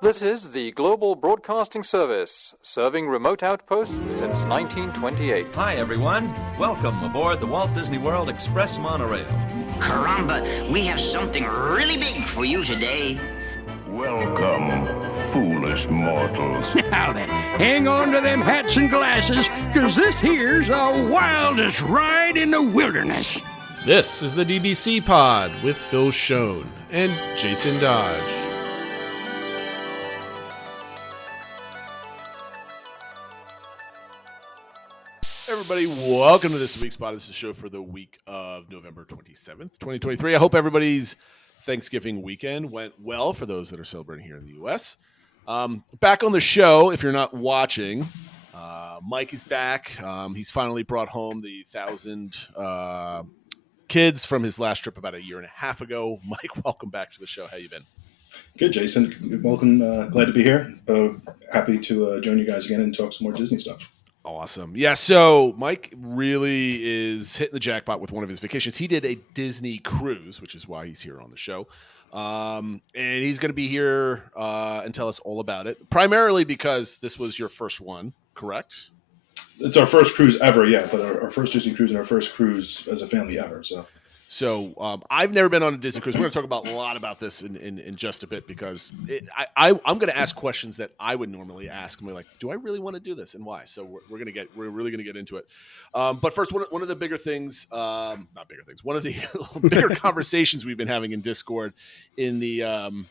This is the Global Broadcasting Service, serving remote outposts since 1928. Hi, everyone. Welcome aboard the Walt Disney World Express monorail. Caramba, we have something really big for you today. Welcome, foolish mortals. Now then, hang on to them hats and glasses, because this here's the wildest ride in the wilderness. This is the DBC Pod with Phil Schoen and Jason Dodge. Everybody, welcome to this week's pod. This is a show for the week of November 27th, 2023. I hope everybody's Thanksgiving weekend went well for those that are celebrating here in the U.S. Back on the show, if you're not watching, Mike is back. He's finally brought home the 1,000 kids from his last trip about a year and a half ago. Mike, welcome back to the show. How you been? Good, Jason. Welcome. Glad to be here. Happy to join you guys again and talk some more Disney stuff. Awesome. Yeah, so Mike really is hitting the jackpot with one of his vacations. He did a Disney cruise, which is why he's here on the show. And he's going to be here and tell us all about it, primarily because this was your first one, correct? It's our first cruise ever, yeah, but our first Disney cruise and our first cruise as a family ever. So I've never been on a Disney cruise. We're going to talk about a lot about this in just a bit because I'm going to ask questions that I would normally ask. I'm like, do I really want to do this and why? So we're really going to get into it. But first, one of the bigger things, not bigger things, one of the bigger conversations we've been having in Discord in the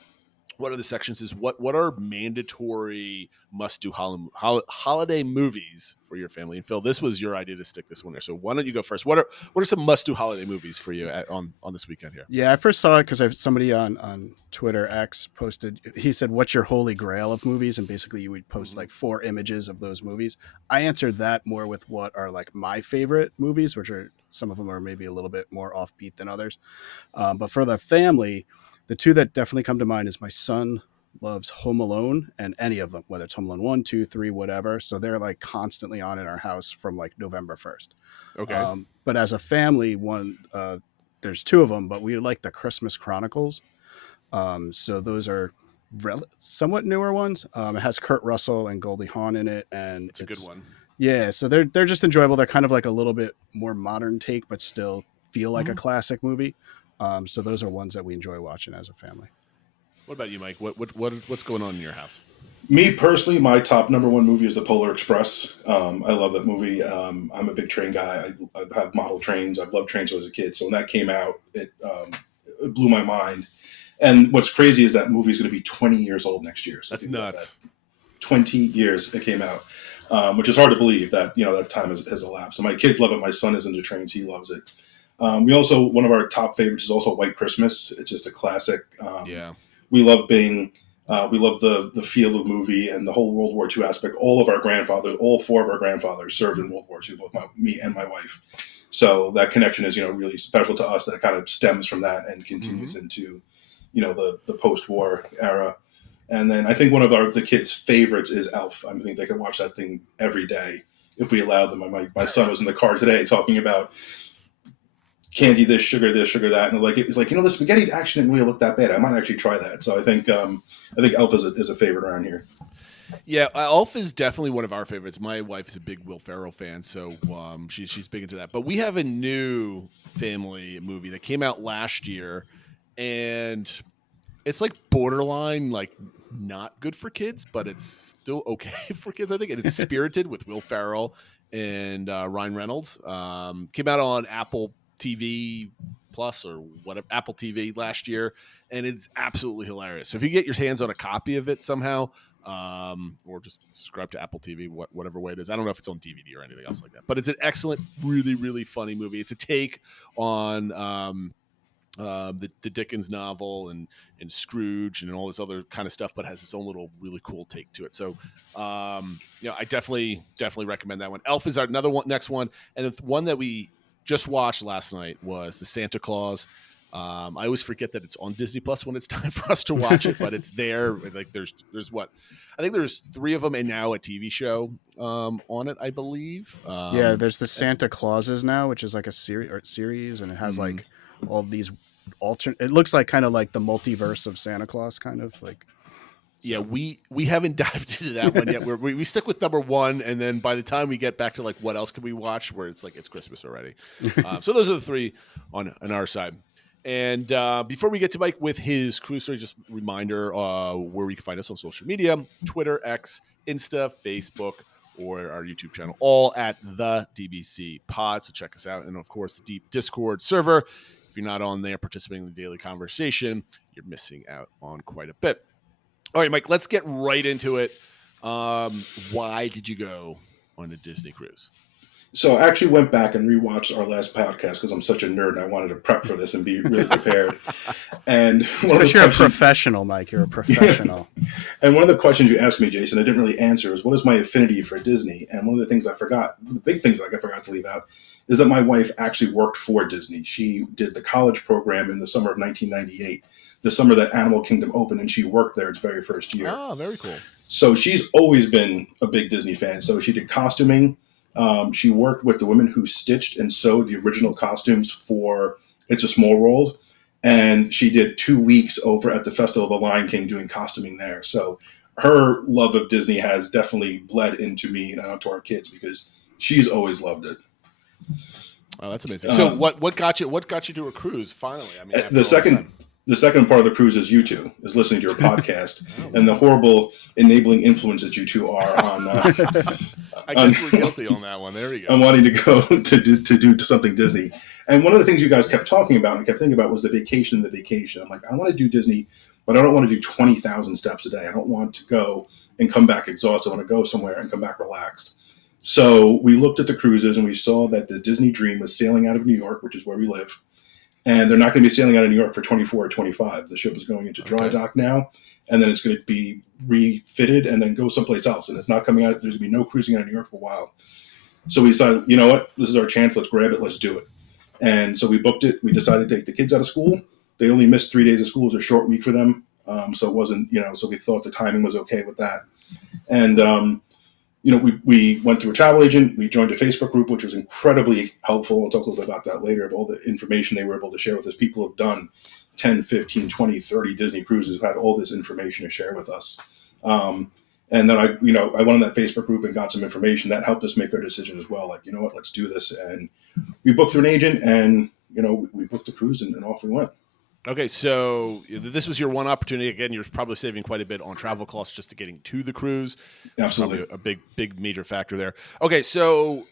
one of the sections is what are mandatory must-do holiday movies for your family? And Phil, this was your idea to stick this one there. So why don't you go first? What are some must-do holiday movies for you on this weekend here? Yeah, I first saw it because somebody on Twitter X posted. He said, "What's your holy grail of movies?" And basically, you would post like 4 images of those movies. I answered that more with what are like my favorite movies, which are some of them are maybe a little bit more offbeat than others. But for the family, the 2 that definitely come to mind is my son loves Home Alone and any of them, whether it's Home Alone 1, 2, 3, whatever. So they're like constantly on in our house from like November 1st. Okay. But as a family, there's 2 of them, but we like the Christmas Chronicles. So those are somewhat newer ones. It has Kurt Russell and Goldie Hawn in it. And it's a good one. Yeah. So they're just enjoyable. They're kind of like a little bit more modern take, but still feel like a classic movie. So those are ones that we enjoy watching as a family. What about you, Mike? What's going on in your house? Me personally, my top number 1 movie is The Polar Express. I love that movie. I'm a big train guy. I have model trains. I've loved trains as a kid. So when that came out, it blew my mind. And what's crazy is that movie is going to be 20 years old next year. So that's nuts. 20 years it came out, which is hard to believe that that time has elapsed. So my kids love it. My son is into trains. He loves it. We also, one of our top favorites is also White Christmas. It's just a classic. We love Bing. We love the feel of the movie and the whole World War II aspect. All 4 of our grandfathers served in World War II, both me and my wife. So that connection is, really special to us. That kind of stems from that and continues into, the post-war era. And then I think one of the kids' favorites is Elf. I think they could watch that thing every day if we allowed them. My son was in the car today talking about candy this, sugar that, and it's like the spaghetti action didn't really look that bad. I might actually try that. So I think Elf is a favorite around here. Yeah, Elf is definitely one of our favorites. My wife is a big Will Ferrell fan, so she's big into that. But we have a new family movie that came out last year, and it's like borderline like not good for kids, but it's still okay for kids, I think. And it's Spirited with Will Ferrell and Ryan Reynolds. Came out on Apple TV Plus or whatever, Apple TV last year, and it's absolutely hilarious. So if you get your hands on a copy of it somehow, or just subscribe to Apple TV, whatever way it is. I don't know if it's on DVD or anything else like that, but it's an excellent, really, really funny movie. It's a take on the Dickens novel and Scrooge and all this other kind of stuff, but has its own little really cool take to it. So, I definitely recommend that one. Elf is our next one, and the one that we just watched last night was the Santa Claus. I always forget that it's on Disney Plus when it's time for us to watch it, but it's there. Like there's what I think there's 3 of them, and now a TV show on it, I believe. There's the Santa Clauses now, which is like a series, and it has like all these alternate. It looks like kind of like the multiverse of Santa Claus, kind of like Yeah, we haven't dived into that one yet. We stick with number one, and then by the time we get back to like what else can we watch, where it's like it's Christmas already. So those are the three on our side. And before we get to Mike with his cruise story, just a reminder where we can find us on social media: Twitter, X, Insta, Facebook, or our YouTube channel, all at the DBC Pod. So check us out, and of course the Deep Discord server. If you're not on there participating in the daily conversation, you're missing out on quite a bit. All right, Mike, let's get right into it. Why did you go on a Disney cruise? So I actually went back and rewatched our last podcast because I'm such a nerd and I wanted to prep for this and be really prepared. And because you're a professional, Mike. You're a professional. Yeah. And one of the questions you asked me, Jason, I didn't really answer is what is my affinity for Disney? And one of the things I forgot, the big things I forgot to leave out, is that my wife actually worked for Disney. She did the college program in the summer of 1998. The summer that Animal Kingdom opened, and she worked there its very first year. Oh, very cool. So she's always been a big Disney fan. So she did costuming. She worked with the women who stitched and sewed the original costumes for It's a Small World. And she did 2 weeks over at the Festival of the Lion King doing costuming there. So her love of Disney has definitely bled into me and to our kids because she's always loved it. Oh, that's amazing. So what got you to a cruise finally? I mean, the second part of the cruise is you two, is listening to your podcast and the horrible enabling influence that you two are on. I guess we're guilty on that one. There we go. I'm wanting to go to do something Disney. And one of the things you guys kept talking about and I kept thinking about was the vacation. I'm like, I want to do Disney, but I don't want to do 20,000 steps a day. I don't want to go and come back exhausted. I want to go somewhere and come back relaxed. So we looked at the cruises and we saw that the Disney Dream was sailing out of New York, which is where we live. And they're not going to be sailing out of New York for 24 or 25. The ship is going into dry dock now, and then it's going to be refitted and then go someplace else. And it's not coming out. There's going to be no cruising out of New York for a while. So we decided, you know what? This is our chance. Let's grab it. Let's do it. And so we booked it. We decided to take the kids out of school. They only missed 3 days of school. It was a short week for them. So it wasn't, so we thought the timing was okay with that. And, we went through a travel agent. We joined a Facebook group, which was incredibly helpful. We'll talk a little bit about that later, of all the information they were able to share with us. People who have done 10, 15, 20, 30 Disney cruises who had all this information to share with us. And then I went on that Facebook group and got some information that helped us make our decision as well. Like, you know what, let's do this. And we booked through an agent and, we booked the cruise and off we went. Okay, so this was your one opportunity. Again, you're probably saving quite a bit on travel costs just to getting to the cruise. Absolutely. Probably a big major factor there. Okay, so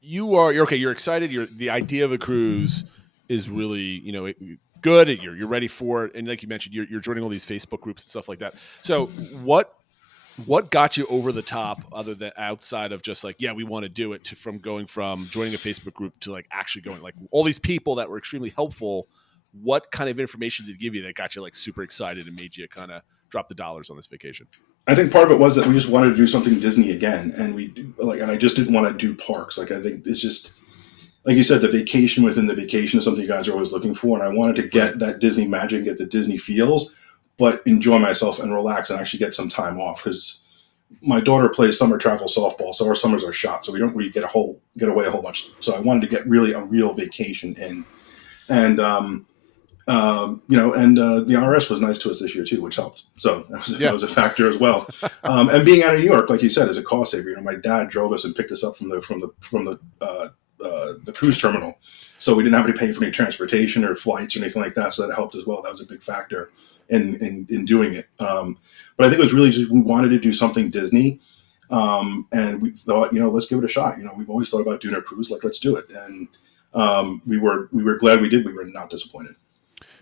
you're excited. The idea of a cruise is really, good. You're ready for it. And like you mentioned, you're joining all these Facebook groups and stuff like that. So what got you over the top other than outside of just like, yeah, we want to do it, from going from joining a Facebook group to like actually going, like all these people that were extremely helpful? What kind of information did it give you that got you like super excited and made you kind of drop the dollars on this vacation? I think part of it was that we just wanted to do something Disney again. And I just didn't want to do parks. Like, I think it's just, like you said, the vacation within the vacation is something you guys are always looking for. And I wanted to get that Disney magic, get the Disney feels, but enjoy myself and relax and actually get some time off. Because my daughter plays summer travel softball, so our summers are shot. So we don't really get away a whole bunch. So I wanted to get really a real vacation in. And, the IRS was nice to us this year too, which helped. So that was a factor as well. And being out of New York, like you said, is a cost saver. My dad drove us and picked us up from the cruise terminal, so we didn't have to pay for any transportation or flights or anything like that. So that helped as well. That was a big factor in doing it. But I think it was really just we wanted to do something Disney, and we thought, let's give it a shot. We've always thought about doing a cruise, like let's do it. And we were glad we did. We were not disappointed.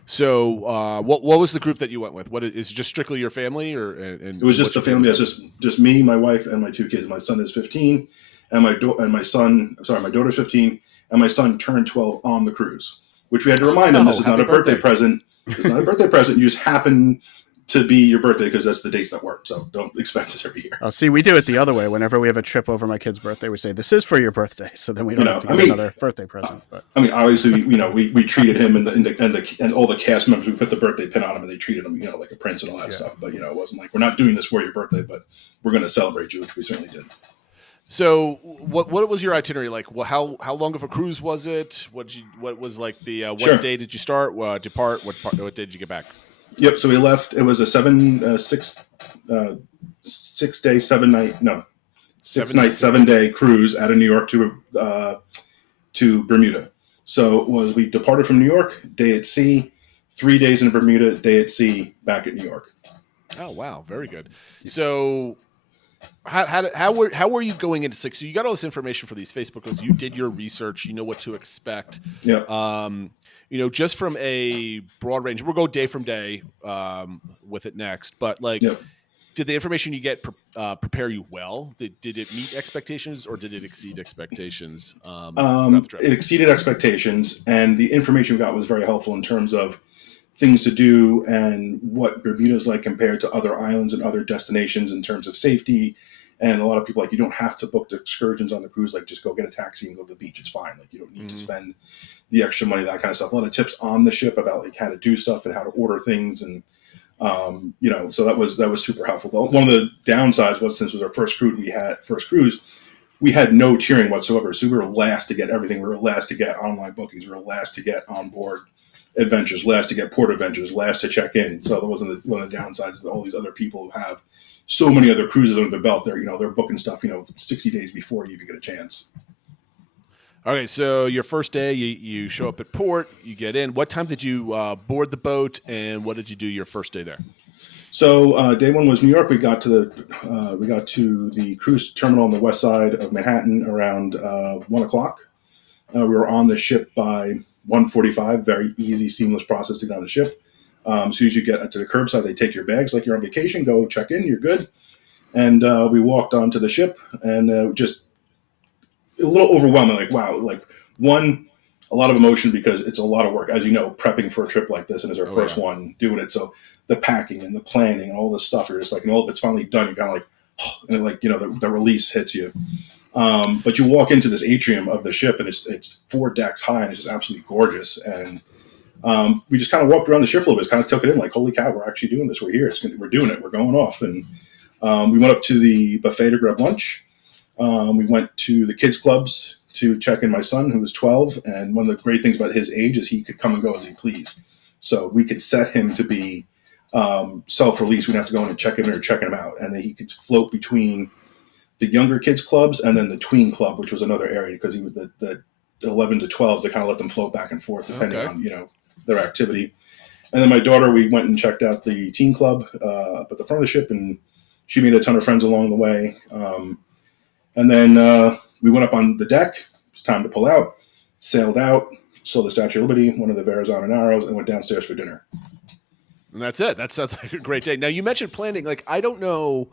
So, what was the group that you went with? What is it just strictly your family, or? And it was just the family. It's just me, my wife, and my two kids. My son is 15, and my daughter's 15, and my son turned 12 on the cruise, which we had to remind him this is not a birthday present. It's not a birthday present. You just happen to be your birthday because that's the dates that work. So don't expect this every year. Oh, see, we do it the other way. Whenever we have a trip over my kid's birthday, we say, this is for your birthday. So then we don't have to get another birthday present. But obviously, we treated him and all the cast members, we put the birthday pin on him and they treated him, like a prince and all that stuff. But, it wasn't like, we're not doing this for your birthday, but we're going to celebrate you, which we certainly did. So what was your itinerary like? Well, how long of a cruise was it? What was like the, what day did you start, depart? What day did you get back? Yep. So we left. It was a 6 6-day, 7-night, no, 6-night, 7-day cruise out of New York to Bermuda. So it was, we departed from New York, day at sea, 3 days in Bermuda, day at sea, back at New York. Oh wow, very good. So how were you going into six? So you got all this information for these Facebook groups. You did your research. You know what to expect. Yeah. Just from a broad range. We'll go day from day with it next. But like, did the information you get prepare you well? Did it meet expectations or did it exceed expectations? It exceeded expectations, and the information we got was very helpful in terms of things to do and what Bermuda's like compared to other islands and other destinations in terms of safety. And a lot of people, like, you don't have to book the excursions on the cruise. Like, just go get a taxi and go to the beach. It's fine. Like, you don't need to spend the extra money, that kind of stuff. A lot of tips on the ship about like how to do stuff and how to order things. And, so that was super helpful. One of the downsides was, since it was our first cruise, we had no tiering whatsoever. So we were last to get everything. We were last to get online bookings. We were last to get on board adventures, last to get port adventures, last to check in. So that wasn't one of the downsides that all these other people who have so many other cruises under their belt, they're booking stuff, 60 days before you even get a chance. Okay, so your first day, you show up at port, you get in. What time did you board the boat, and what did you do your first day there? So day one was New York. We got to the cruise terminal on the west side of Manhattan around 1 o'clock. We were on the ship by 1:45. Very easy, seamless process to get on the ship. As soon as you get to the curbside, they take your bags like you're on vacation. Go check in. You're good. And we walked onto the ship, and just a little overwhelming. Like, wow. Like, a lot of emotion because it's a lot of work, as you know, prepping for a trip like this, and it's our first one doing it. So the packing and the planning and all this stuff, you're just like, and all of it's finally done. You're kind of like, oh, and the release hits you. But you walk into this atrium of the ship, and it's 4 decks high, and it's just absolutely gorgeous. And we just kind of walked around the ship a little bit, kind of took it in, like, holy cow, we're actually doing this. We're here. We're doing it. We're going off. And we went up to the buffet to grab lunch. We went to the kids' clubs to check in my son, who was 12. And one of the great things about his age is he could come and go as he pleased. So we could set him to be self-release. We didn't have to go in and check him in or checking him out. And then he could float between the younger kids' clubs and then the tween club, which was another area, because he was the 11 to 12s. They kind of let them float back and forth depending on, their activity. And then my daughter, we went and checked out the teen club up at the front of the ship, and she made a ton of friends along the way. And then we went up on the deck. It was time to pull out, sailed out, saw the Statue of Liberty, one of the Verrazano Narrows, and went downstairs for dinner. And that's it. That sounds like a great day. Now, you mentioned planning. Like, I don't know,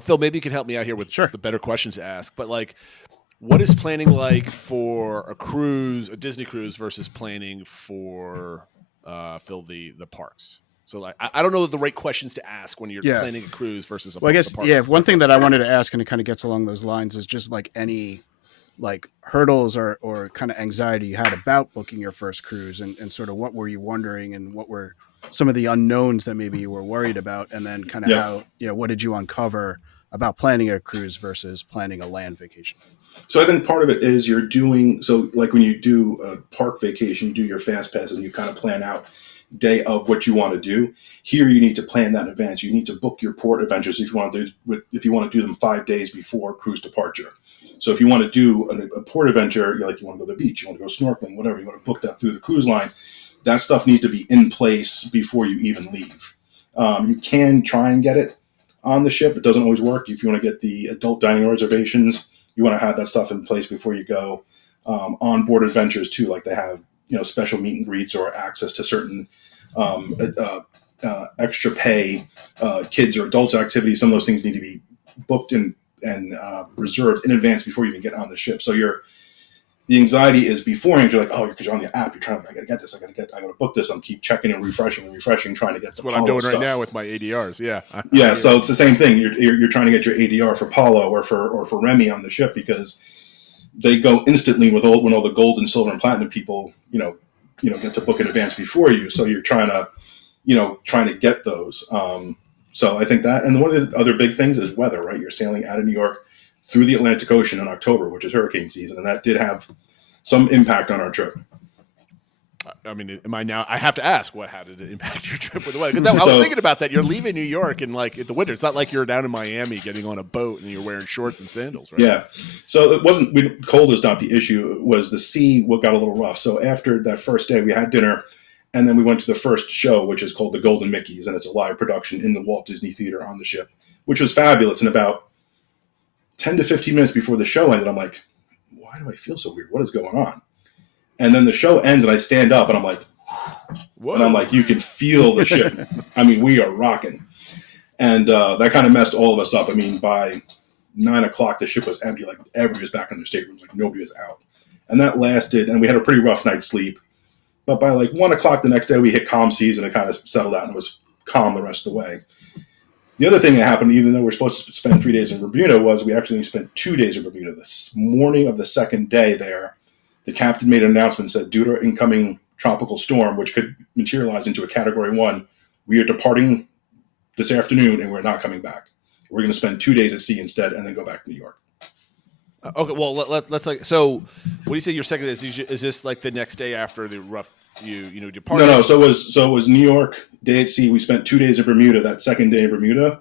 Phil, maybe you could help me out here with the better questions to ask. But, like, what is planning like for a cruise, a Disney cruise, versus planning for Phil, the parks? So, like, I don't know the right questions to ask when you're planning a cruise versus a park. I guess, one thing that I wanted to ask, and it kind of gets along those lines, is just like any like hurdles or kind of anxiety you had about booking your first cruise, and sort of what were you wondering, and what were some of the unknowns that maybe you were worried about, and then kind of how, what did you uncover about planning a cruise versus planning a land vacation? So I think part of it is like when you do a park vacation, you do your fast passes, and you kind of plan out day of what you want to do. Here, you need to plan that in advance. You need to book your port adventures if you want to do them 5 days before cruise departure. So if you want to do a port adventure, you want to go to the beach, you want to go snorkeling, whatever, you want to book that through the cruise line, that stuff needs to be in place before you even leave. You can try and get it on the ship. It doesn't always work. If you want to get the adult dining reservations, you want to have that stuff in place before you go. On board adventures too, like they have special meet and greets or access to certain extra pay kids or adults activities. Some of those things need to be booked and reserved in advance before you even get on the ship. So the anxiety is beforehand. You're like, because you're on the app, you're trying to, I gotta get this, I gotta book this. I'm keep checking and refreshing, trying to get. That's what I'm doing stuff right now with my ADRs. Yeah. So it's the same thing. You're trying to get your ADR for Paulo or for Remy on the ship, because they go instantly when all the gold and silver and platinum people, get to book in advance before you. So you're trying to get those. So I think that, and one of the other big things is weather, right? You're sailing out of New York through the Atlantic Ocean in October, which is hurricane season. And that did have some impact on our trip. I mean, am I now? I have to ask, how did it impact your trip with the weather? Because I was thinking about that. You're leaving New York in like in the winter. It's not like you're down in Miami getting on a boat and you're wearing shorts and sandals, right? Yeah. So it wasn't. Cold is not the issue. It was the sea. What got a little rough. So after that first day, we had dinner, and then we went to the first show, which is called the Golden Mickeys, and it's a live production in the Walt Disney Theater on the ship, which was fabulous. And about 10 to 15 minutes before the show ended, I'm like, why do I feel so weird? What is going on? And then the show ends, and I stand up, and I'm like. Whoa. And I'm like, you can feel the ship. I mean, we are rocking. And that kind of messed all of us up. I mean, by 9 o'clock, the ship was empty. Like, everybody was back in their staterooms. Like, nobody was out. And that lasted, and we had a pretty rough night's sleep. But by like 1 o'clock the next day, we hit calm seas, and it kind of settled out, and it was calm the rest of the way. The other thing that happened, even though we're supposed to spend 3 days in Bermuda, was we actually only spent 2 days in Bermuda. This morning of the second day there, the captain made an announcement, said, due to incoming tropical storm, which could materialize into a Category 1, we are departing this afternoon, and we're not coming back. We're going to spend 2 days at sea instead, and then go back to New York. Okay, well, let's like. So, what do you say your second is this like the next day after the rough you departed? No. So it was New York, day at sea. We spent 2 days in Bermuda. That second day in Bermuda,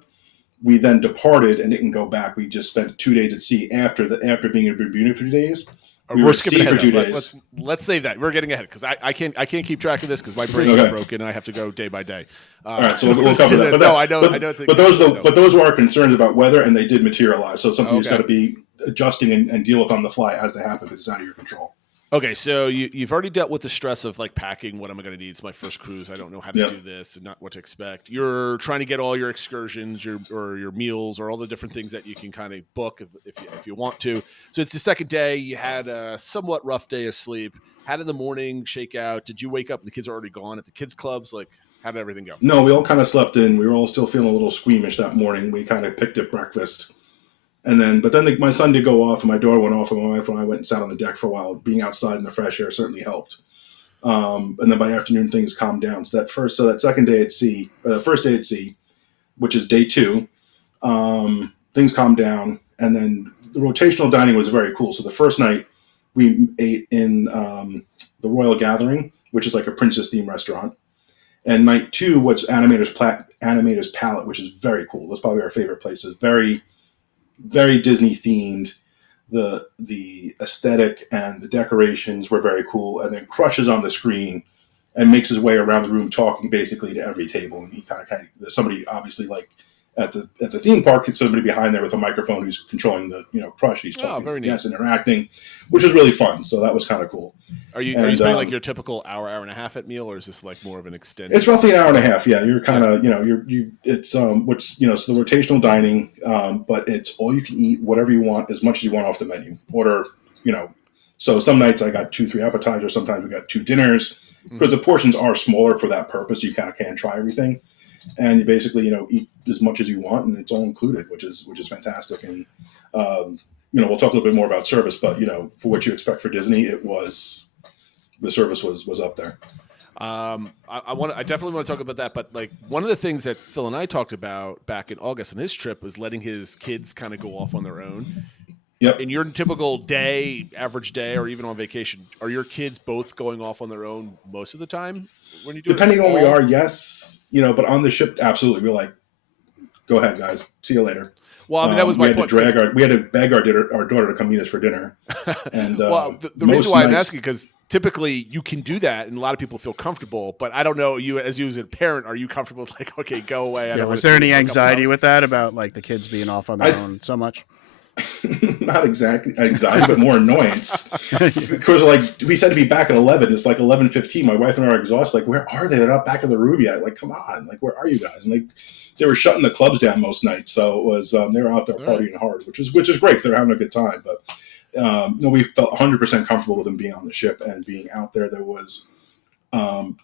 we then departed and didn't go back. We just spent 2 days at sea after being in Bermuda for 2 days. We're skipping ahead for 2 days. Let's save that. We're getting ahead because I can't keep track of this because my brain is broken and I have to go day by day. All right, so we'll cover that. But those were our concerns about weather, and they did materialize. So it's something you've got to be adjusting and deal with on the fly as they happen, because it's out of your control. Okay, so you've already dealt with the stress of like packing what am I going to need. It's my first cruise. I don't know how to do this and not what to expect. You're trying to get all your excursions, your meals, or all the different things that you can kind of book if you want to. So it's the second day. You had a somewhat rough day of sleep. How did the morning shake out? Did you wake up and the kids are already gone at the kids' clubs? Like, how did everything go? No, we all kind of slept in. We were all still feeling a little squeamish that morning. We kind of picked up breakfast. But then my son did go off, and my door went off, and my wife and I went and sat on the deck for a while. Being outside in the fresh air certainly helped. And then by afternoon, things calmed down. So that second day at sea, first day at sea, which is day 2, things calmed down. And then the rotational dining was very cool. So the first night we ate in the Royal Gathering, which is like a princess-themed restaurant. And night 2 was Animator's Palette, which is very cool. That's probably our favorite place. It's very Disney themed. The aesthetic and the decorations were very cool. And then Crush is on the screen and makes his way around the room talking basically to every table. And he kind of somebody obviously like at the theme park, it's somebody behind there with a microphone who's controlling the Crush. He's talking, very neat. Interacting, which is really fun. So that was kind of cool. Are you spending like your typical hour and a half at meal, or is this like more of an extended? It's roughly an hour and a half. Yeah, you're kind of it's so the rotational dining, but it's all you can eat, whatever you want, as much as you want off the menu. Order, So some nights I got 2-3 appetizers. Sometimes we got 2 dinners because the portions are smaller for that purpose. You kind of can try everything. And you basically, eat as much as you want, and it's all included, which is fantastic. And we'll talk a little bit more about service, but for what you expect for Disney, the service was up there. I definitely want to talk about that, but like one of the things that Phil and I talked about back in August on his trip was letting his kids kind of go off on their own. Yep. In your typical average day, or even on vacation, are your kids both going off on their own most of the time when you do? Depending on where we are, yes. But on the ship, absolutely. We're like, go ahead, guys. See you later. Well, I mean, that was my point. We had to beg our daughter to come meet us for dinner. And well, the reason why I'm asking, because typically you can do that, and a lot of people feel comfortable. But I don't know, as a parent, are you comfortable? Like, okay, go away. Was there any anxiety with that about like the kids being off on their own so much? Not exactly anxiety, but more annoyance. Because like we said to be back at 11, it's like 11:15. My wife and I are exhausted. Like, where are they? They're not back in the room yet. Like, come on. Like, where are you guys? And they were shutting the clubs down most nights, so it was they were out there partying hard, which is great. They're having a good time, but we felt 100% comfortable with them being on the ship and being out there. There was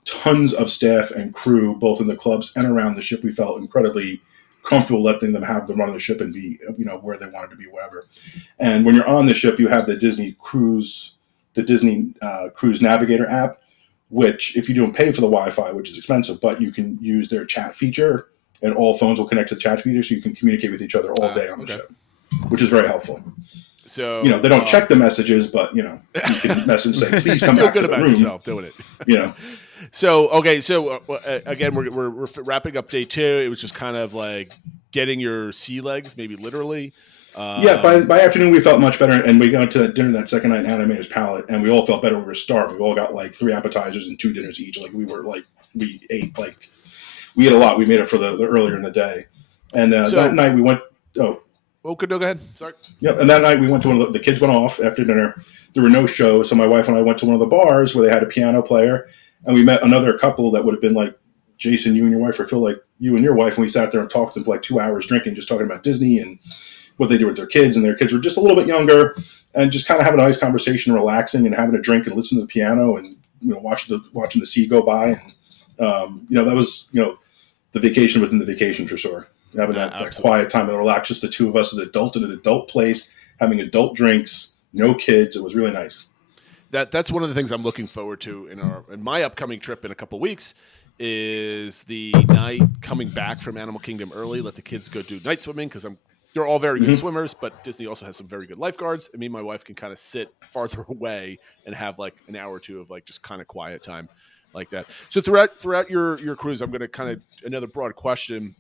tons of staff and crew, both in the clubs and around the ship. We felt incredibly comfortable letting them have the run of the ship and be, where they wanted to be, wherever. And when you're on the ship, you have the Disney Cruise Navigator app, which if you don't pay for the Wi-Fi, which is expensive, but you can use their chat feature, and all phones will connect to the chat feature, so you can communicate with each other all day on the ship, which is very helpful. So they don't check the messages, but you can message and say, please come feel back good to the about room. yourself doing it. So again, we're wrapping up day 2. It was just kind of like getting your sea legs, maybe literally. By afternoon we felt much better, and we got to dinner that second night in Animator's Palette, and we all felt better. We were starved. We all got like 3 appetizers and 2 dinners each. Like we ate we ate a lot. We made it for the earlier in the day, and that night we went. Okay, no, go ahead. Sorry. Yep. And that night we went to the kids went off after dinner. There were no shows, so my wife and I went to one of the bars where they had a piano player, and we met another couple that would have been like Jason, you and your wife, or Phil, like you and your wife, and we sat there and talked to them for like 2 hours drinking, just talking about Disney and what they do with their kids. And their kids were just a little bit younger, and just kind of having a nice conversation, relaxing, and having a drink and listening to the piano, and watching the sea go by, and that was the vacation within the vacation for sure. Having that quiet time and relax, just the 2 of us as adults in an adult place, having adult drinks, no kids. It was really nice. That's one of the things I'm looking forward to in my upcoming trip in a couple weeks is the night coming back from Animal Kingdom early. Let the kids go do night swimming because they're all very good swimmers, but Disney also has some very good lifeguards. And me and my wife can kind of sit farther away and have like an hour or 2 of like just kind of quiet time like that. So throughout your cruise, I'm going to kind of another broad question.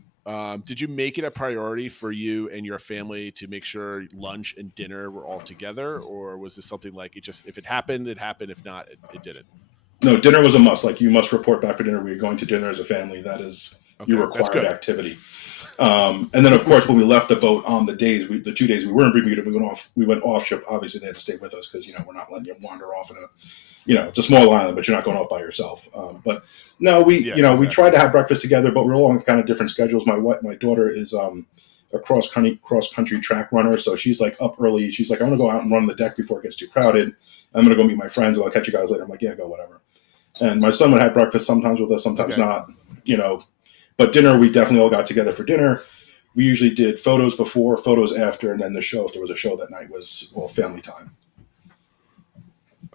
Did you make it a priority for you and your family to make sure lunch and dinner were all together, or was this something like if it happened, it happened. If not, it didn't? No, dinner was a must. Like you must report back for dinner. We're going to dinner as a family. That is your required activity. And then of course, when we left the boat on the 2 days we were in Bermuda, we went off ship. Obviously they had to stay with us because, we're not letting you wander off in it's a small island, but you're not going off by yourself. But no, we tried to have breakfast together, but we're all on kind of different schedules. My daughter is a cross country track runner, so she's like up early. She's like, I want to go out and run the deck before it gets too crowded. I'm going to go meet my friends, and I'll catch you guys later. I'm like, yeah, go, whatever. And my son would have breakfast sometimes with us, sometimes not. But dinner, we definitely all got together for dinner. We usually did photos before, photos after, and then the show. If there was a show that night, was family time.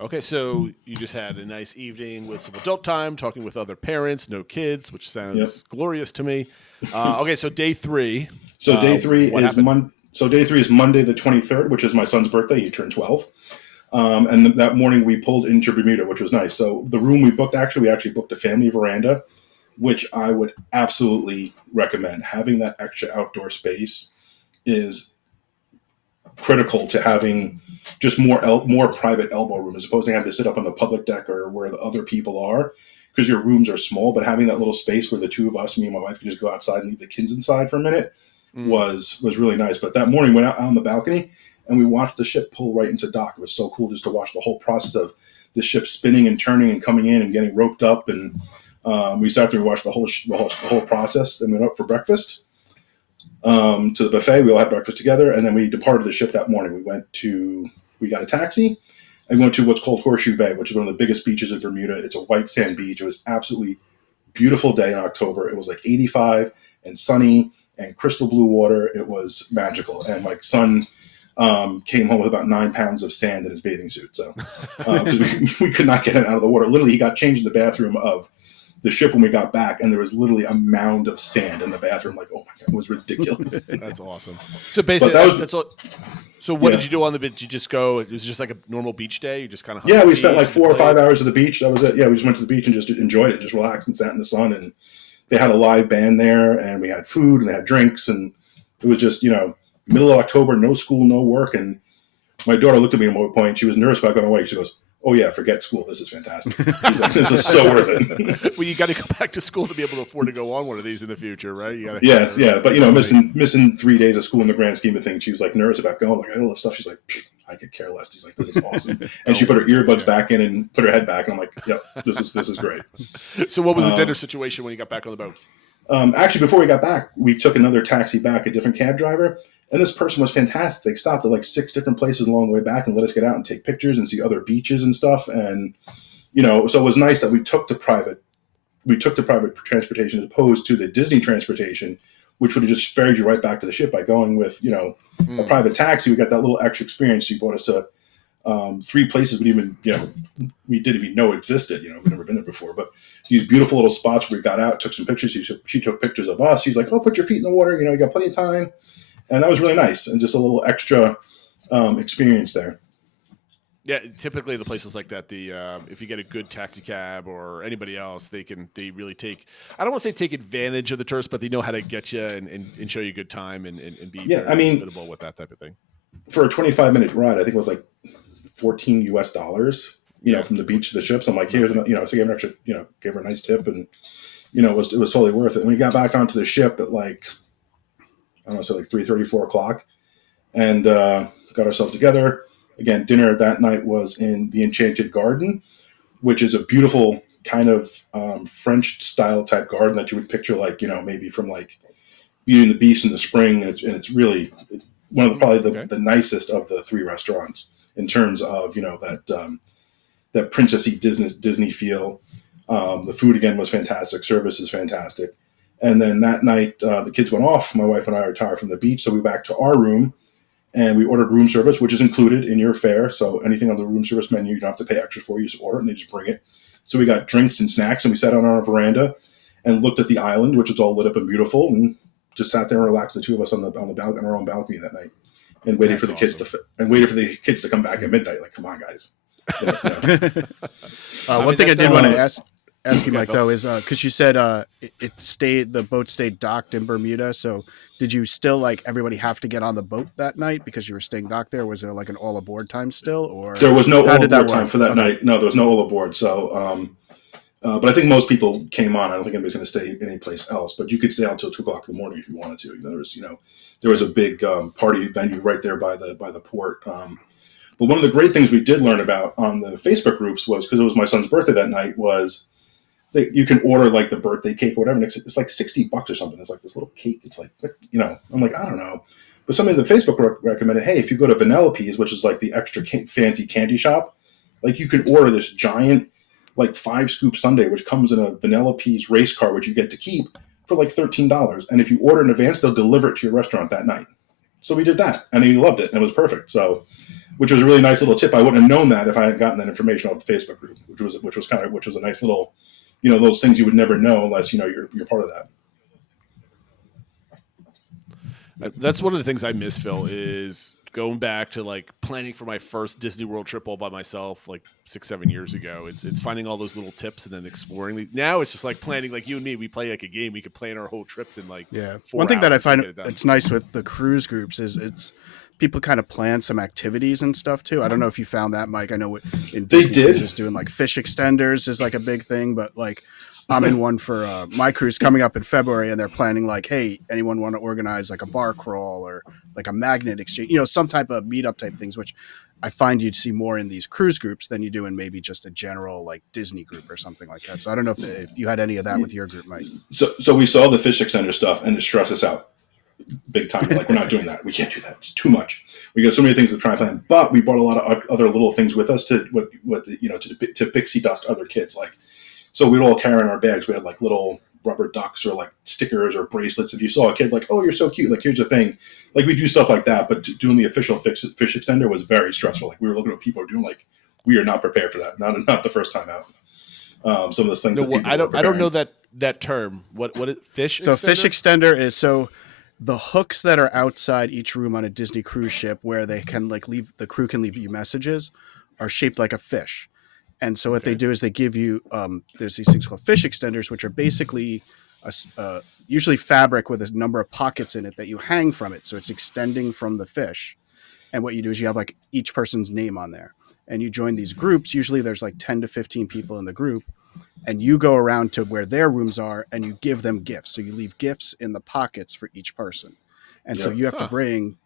Okay, so you just had a nice evening with some adult time, talking with other parents, no kids, which sounds glorious to me. Okay, so day 3. So day 3 is Monday the 23rd, which is my son's birthday. He turned 12. And that morning we pulled into Bermuda, which was nice. So the room we booked, we actually booked a family veranda, which I would absolutely recommend. Having that extra outdoor space is critical to having just more private elbow room, as opposed to having to sit up on the public deck or where the other people are, because your rooms are small. But having that little space where the 2 of us, me and my wife, could just go outside and leave the kids inside for a minute was really nice. But that morning, we went out on the balcony and we watched the ship pull right into dock. It was so cool just to watch the whole process of the ship spinning and turning and coming in and getting roped up. And we sat there and watched the whole process. Then we went up for breakfast to the buffet. We all had breakfast together, and then we departed the ship that morning. We got a taxi and went to what's called Horseshoe Bay, which is one of the biggest beaches in Bermuda. It's a white sand beach. It was absolutely beautiful day in October. It was like 85 and sunny and crystal blue water. It was magical. And my son came home with about 9 pounds of sand in his bathing suit. So we could not get it out of the water. Literally, he got changed in the bathroom of the ship when we got back, and there was literally a mound of sand in the bathroom. Like, oh my God, it was ridiculous. That's awesome. So basically, that's all. So what did you do on the beach? Did you just go? It was just like a normal beach day. You just kind of we spent like 4 or 5 hours at the beach. That was it. Yeah, we just went to the beach and just enjoyed it, just relaxed and sat in the sun. And they had a live band there, and we had food and they had drinks, and it was just middle of October, no school, no work. And my daughter looked at me at one point. She was nervous about going away. She goes, oh yeah, forget school. This is fantastic. She's like, this is so worth it. Well, you got to go back to school to be able to afford to go on one of these in the future, right? You gotta, yeah. But missing 3 days of school in the grand scheme of things, she was like nervous about going. Like all this stuff, she's like, I could care less. She's like, this is awesome. And she put her earbuds back in and put her head back. And I'm like, yep, this is great. So what was the dinner situation when you got back on the boat? Actually, before we got back, we took another taxi back, a different cab driver. And this person was fantastic. They stopped at like 6 different places along the way back and let us get out and take pictures and see other beaches and stuff. And, so it was nice that we took the private transportation as opposed to the Disney transportation, which would have just ferried you right back to the ship. By going with, a private taxi, we got that little extra experience. She brought us to 3 places we didn't even know existed. We've never been there before, but these beautiful little spots where we got out, took some pictures. She took pictures of us. She's like, oh, put your feet in the water. You got plenty of time. And that was really nice. And just a little extra experience there. Yeah, typically the places like that, if you get a good taxi cab or anybody else, they really take, I don't want to say take advantage of the tourists, but they know how to get you and show you a good time and be very hospitable with that type of thing. For a 25-minute ride, I think it was like $14 US, from the beach to the ship. So I'm like, here's, so gave an extra, gave her a nice tip, and it was totally worth it. And we got back onto the ship at like, I don't know, so like 3:30, 4 o'clock, and got ourselves together. Again, dinner that night was in the Enchanted Garden, which is a beautiful kind of French style type garden that you would picture, like, maybe from like Beauty and the Beast in the spring. And it's really one of the nicest of the 3 restaurants in terms of, that princessy Disney feel. The food, again, was fantastic. Service is fantastic. And then that night, the kids went off. My wife and I retired from the beach. So we went back to our room. And we ordered room service, which is included in your fare. So anything on the room service menu, you don't have to pay extra for. You just order it and they just bring it. So we got drinks and snacks, and we sat on our veranda and looked at the island, which was all lit up and beautiful, and just sat there and relaxed, the two of us on the balcony, on our own balcony that night, and waited for the kids to come back at midnight. Like, come on, guys. One thing I did want to ask you, Mike, though, is because you said the boat stayed docked in Bermuda. So did you still, like, everybody have to get on the boat that night because you were staying docked there? Was there like an all aboard time still, or there was no all aboard time for that night? No, there was no all aboard. So, but I think most people came on. I don't think anybody's going to stay any place else. But you could stay out till 2 o'clock in the morning if you wanted to. There was a big party venue right there by the port. But one of the great things we did learn about on the Facebook groups was, because it was my son's birthday that night, was you can order like the birthday cake or whatever. And it's like $60 or something. It's like this little cake. It's like, I'm like, I don't know. But somebody in the Facebook recommended, hey, if you go to Vanellope's, which is like the extra fancy candy shop, like you can order this giant, like 5-scoop sundae, which comes in a Vanellope's race car, which you get to keep for like $13. And if you order in advance, they'll deliver it to your restaurant that night. So we did that, and he loved it, and it was perfect. So, which was a really nice little tip. I wouldn't have known that if I hadn't gotten that information off the Facebook group, which was a nice little, those things you would never know unless you're part of that. That's one of the things I miss, Phil, is going back to like planning for my first Disney World trip all by myself, like 6-7 years ago. It's finding all those little tips and then exploring. Now it's just like planning, like you and me, we play like a game. We could plan our whole trips in like 4 One thing that I find it's it's nice with the cruise groups is it's people kind of plan some activities and stuff too. I don't know if you found that, Mike. I know in Disney Cruises doing like fish extenders is like a big thing, but like I'm in one for my cruise coming up in February, and they're planning like, hey, anyone want to organize like a bar crawl or like a magnet exchange, some type of meetup type things, which I find you'd see more in these cruise groups than you do in maybe just a general like Disney group or something like that. So I don't know if you had any of that with your group, Mike. So we saw the fish extender stuff, and it stressed us out big time. Like, we're not doing that. We can't do that. It's too much. We got so many things to try and plan, but we brought a lot of other little things with us to to pixie dust other kids. Like, so we'd all carry in our bags. We had like little rubber ducks or like stickers or bracelets. If you saw a kid like, oh, you're so cute, like, here's a thing. Like, we do stuff like that, but doing the official fish extender was very stressful. Like, we were looking at what people are doing, like, we are not prepared for that. Not the first time out. Some of those things. No, I don't know that term. What is fish? So extender? Fish extender is the hooks that are outside each room on a Disney cruise ship, where they can like the crew can leave you messages, are shaped like a fish. And so what they do is they give you there's these things called fish extenders, which are basically usually fabric with a number of pockets in it that you hang from it, so it's extending from the fish. And what you do is you have like each person's name on there, and you join these groups. Usually there's like 10 to 15 people in the group, and you go around to where their rooms are and you give them gifts. So you leave gifts in the pockets for each person. And so you have to bring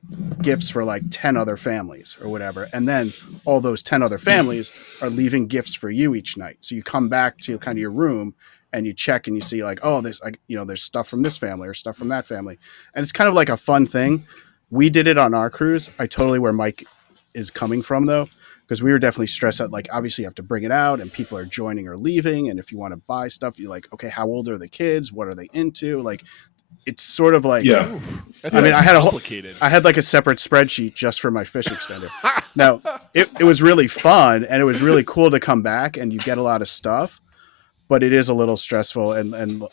gifts for like 10 other families or whatever. And then all those 10 other families are leaving gifts for you each night. So you come back to kind of your room and you check and you see like, oh, there's stuff from this family or stuff from that family. And it's kind of like a fun thing. We did it on our cruise. I totally where Mike is coming from though, because we were definitely stressed out. Like, obviously you have to bring it out and people are joining or leaving. And if you want to buy stuff, you're like, okay, how old are the kids? What are they into? Like, it's sort of like, I mean, I had like a separate spreadsheet just for my fish extender. Now it was really fun and it was really cool to come back and you get a lot of stuff, but it is a little stressful. And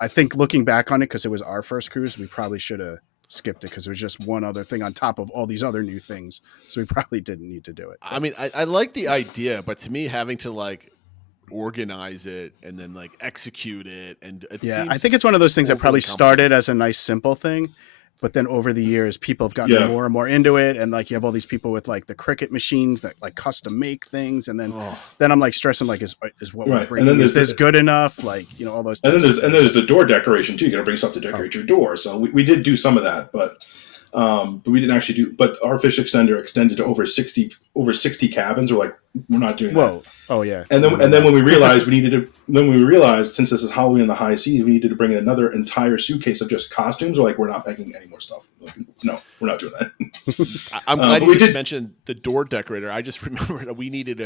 I think looking back on it, cause it was our first cruise, we probably should have skipped it because it was just one other thing on top of all these other new things. So we probably didn't need to do it. I mean, I like the idea, but to me, having to like organize it and then like execute it, and I think it's one of those things that probably overly started as a nice simple thing, but then over the years people have gotten more and more into it, and like you have all these people with like the Cricut machines that like custom make things, and then I'm like stressing like is what we're bringing, and then is this good enough, like all those and then there's the door decoration too. You got to bring stuff to decorate your door, so we did do some of that, but we didn't actually do. But our fish extender extended to over 60 cabins. We're like, we're not doing that. Oh yeah. And then when we realized since this is Halloween in the high seas, we needed to bring in another entire suitcase of just costumes. We're like, we're not packing any more stuff. Like, no, we're not doing that. I'm glad you just mentioned the door decorator. I just remembered that we needed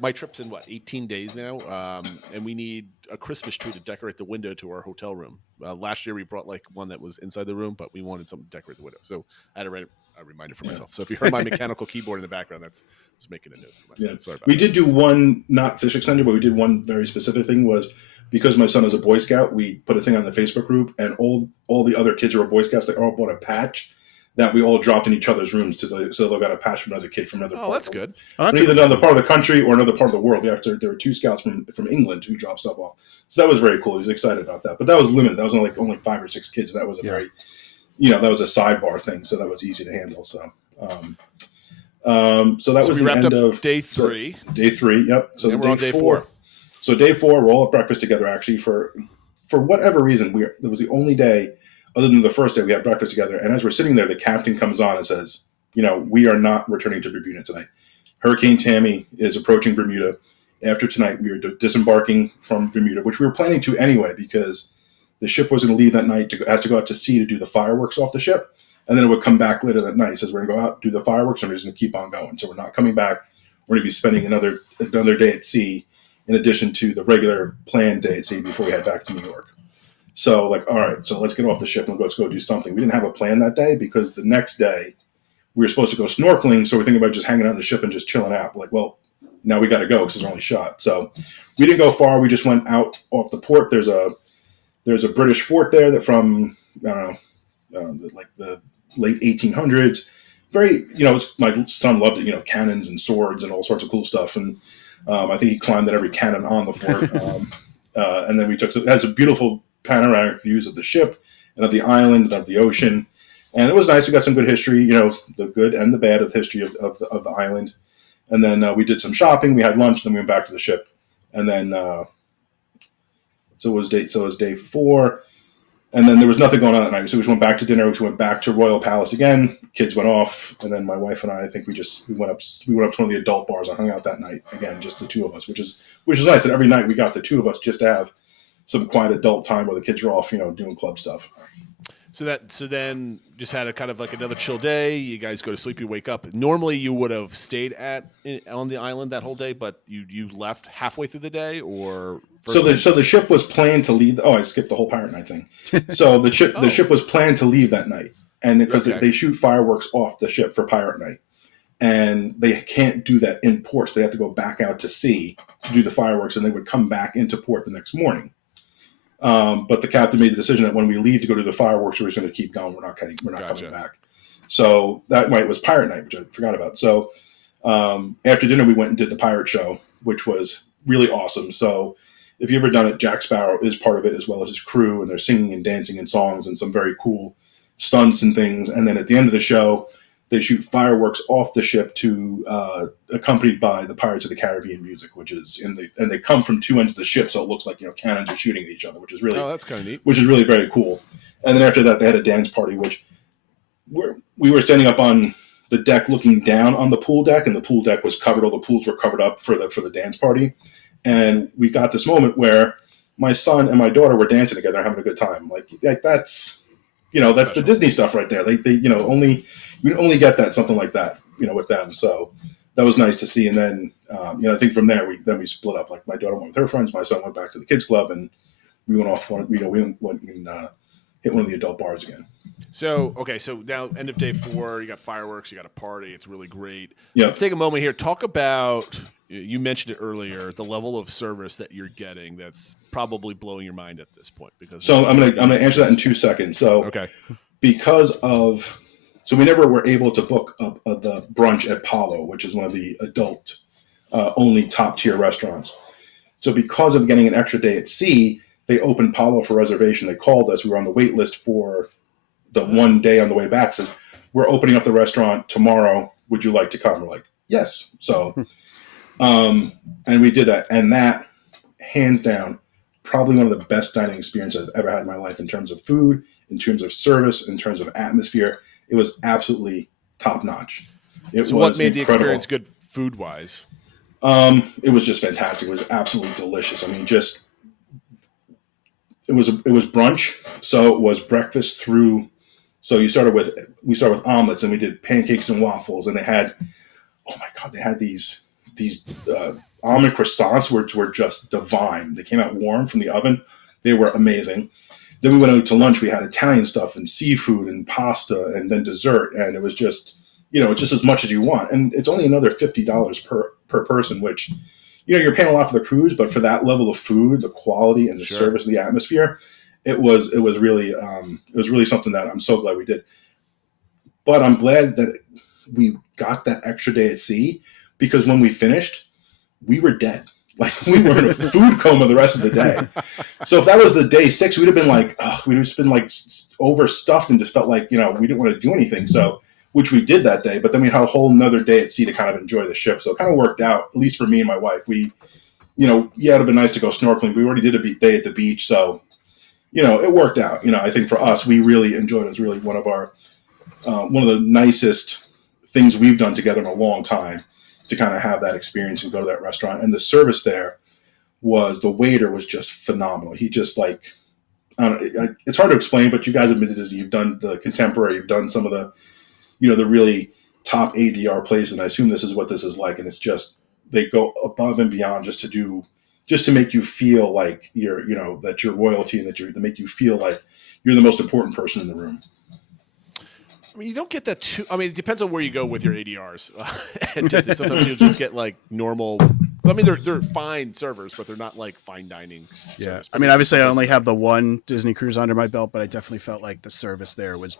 my trip's in 18 days now, and we need a Christmas tree to decorate the window to our hotel room. Last year we brought like one that was inside the room, but we wanted something to decorate the window, so I had to write a reminder for myself. So if you heard my mechanical keyboard in the background, that's just making a note for myself. Yeah. Sorry about we that. did do one, not fish extender, but we did one very specific thing was because my son is a Boy Scout, we put a thing on the Facebook group, and all the other kids who are Boy Scouts, they all bought a patch that we all dropped in each other's rooms so they got a patch from another kid from another part. That's good. Either another part of the country or another part of the world. There were 2 scouts from England who dropped stuff off. So that was very cool. He was excited about that. But that was limited. That was only 5 or 6 kids. That was a very, that was a sidebar thing. So that was easy to handle. So, so that was we the wrapped end up of day 3. Day 3, yep. So we're on day 4. So day 4, we're all at breakfast together. Actually, for whatever reason, it was the only day, other than the first day, we had breakfast together. And as we're sitting there, the captain comes on and says, we are not returning to Bermuda tonight. Hurricane Tammy is approaching Bermuda. After tonight, we are disembarking from Bermuda, which we were planning to anyway, because the ship was going to leave that night has to go out to sea to do the fireworks off the ship. And then it would come back later that night. He says, we're going to go out, do the fireworks, and we're just going to keep on going. So we're not coming back. We're going to be spending another day at sea in addition to the regular planned day at sea before we head back to New York. So all right, so let's get off the ship and let's go do something. We didn't have a plan that day because the next day we were supposed to go snorkeling. So we're thinking about just hanging out on the ship and just chilling out. Like, well, now we got to go because it's only shot. So we didn't go far. We just went out off the port. There's a British fort there that from, I don't know, like the late 1800s. Very, my son loved it, cannons and swords and all sorts of cool stuff. And I think he climbed at every cannon on the fort. And then it has a beautiful panoramic views of the ship and of the island and of the ocean. And it was nice. We got some good history, the good and the bad of the history of the island. And then we did some shopping. We had lunch. Then we went back to the ship. And then, so it was day 4. And then there was nothing going on that night. So we just went back to dinner. We went back to Royal Palace again. Kids went off. And then my wife and I think we went up to one of the adult bars and hung out that night. Again, just the 2 of us, which is nice. And every night we got the 2 of us just to have some quiet adult time where the kids are off, doing club stuff. So then just had a kind of like another chill day. You guys go to sleep, you wake up. Normally you would have stayed on the island that whole day, but you left halfway through the day, or so the ship was planned to leave. I skipped the whole pirate night thing. So the ship was planned to leave that night, and because they shoot fireworks off the ship for pirate night, and they can't do that in port, so they have to go back out to sea to do the fireworks, and they would come back into port the next morning. But the captain made the decision that when we leave to go to the fireworks, we're just going to keep going. We're not coming back. So that night was pirate night, which I forgot about. So after dinner, we went and did the pirate show, which was really awesome. So if you've ever done it, Jack Sparrow is part of it as well as his crew, and they're singing and dancing and songs and some very cool stunts and things. And then at the end of the show, they shoot fireworks off the ship to accompanied by the Pirates of the Caribbean music, which is and they come from 2 ends of the ship, so it looks like cannons are shooting at each other, which is really that's kind of neat. Which is really very cool. And then after that, they had a dance party, which we were standing up on the deck, looking down on the pool deck, and the pool deck was covered. All the pools were covered up for the dance party, and we got this moment where my son and my daughter were dancing together, and having a good time. Like that's that's the Disney stuff right there. We only get that something like that, with them. So that was nice to see. And then, I think from there we split up. Like my daughter went with her friends, my son went back to the kids club, and we went off. We went and hit one of the adult bars again. So now end of day 4, you got fireworks, you got a party. It's really great. Yeah. Let's take a moment here. Talk about, you mentioned it earlier, the level of service that you're getting. That's probably blowing your mind at this point. I'm going to answer that in 2 seconds. So okay. because of, so we never were able to book the brunch at Palo, which is one of the adult only top tier restaurants. So because of getting an extra day at sea, they opened Palo for reservation. They called us. We were on the wait list for the one day on the way back. Says, we're opening up the restaurant tomorrow. Would you like to come? We're like, yes. So, and we did that. And that, hands down, probably one of the best dining experiences I've ever had in my life in terms of food, in terms of service, in terms of atmosphere. It was absolutely top notch. So what made the experience good food wise? It was just fantastic. It was absolutely delicious. I mean, just it was brunch, so it was breakfast through. So we started with omelets, and we did pancakes and waffles, and they had, oh my god, they had these almond croissants which were just divine. They came out warm from the oven. They were amazing. Then we went out to lunch. We had Italian stuff and seafood and pasta, and then dessert, and it was just, it's just as much as you want, and it's only another $50 per person, which, you're paying a lot for the cruise, but for that level of food, the quality and the service, the atmosphere, it was really something that I'm so glad we did. But I'm glad that we got that extra day at sea, because when we finished, we were dead. Like, we were in a food coma the rest of the day. So if that was the day 6, we'd have been like, we'd have just been like overstuffed and just felt like, we didn't want to do anything. So, which we did that day, but then we had a whole nother day at sea to kind of enjoy the ship. So it kind of worked out, at least for me and my wife. We, it would have been nice to go snorkeling. We already did a day at the beach. So, it worked out. I think for us, we really enjoyed it. It was really one of the nicest things we've done together in a long time, to kind of have that experience and go to that restaurant. And the service there the waiter was just phenomenal. He just it's hard to explain, but you guys have been to Disney. You've done the Contemporary, you've done some of the, the really top ADR places. And I assume this is what this is like. And it's just, they go above and beyond just to make you feel like you're, that you're royalty, and to make you feel like you're the most important person in the room. I mean, you don't get that too. I mean, it depends on where you go with your ADRs. At Disney, sometimes you'll just get like normal. I mean, they're fine servers, but they're not like fine dining. Yeah, I mean, obviously, I only have the one Disney cruise under my belt, but I definitely felt like the service there was.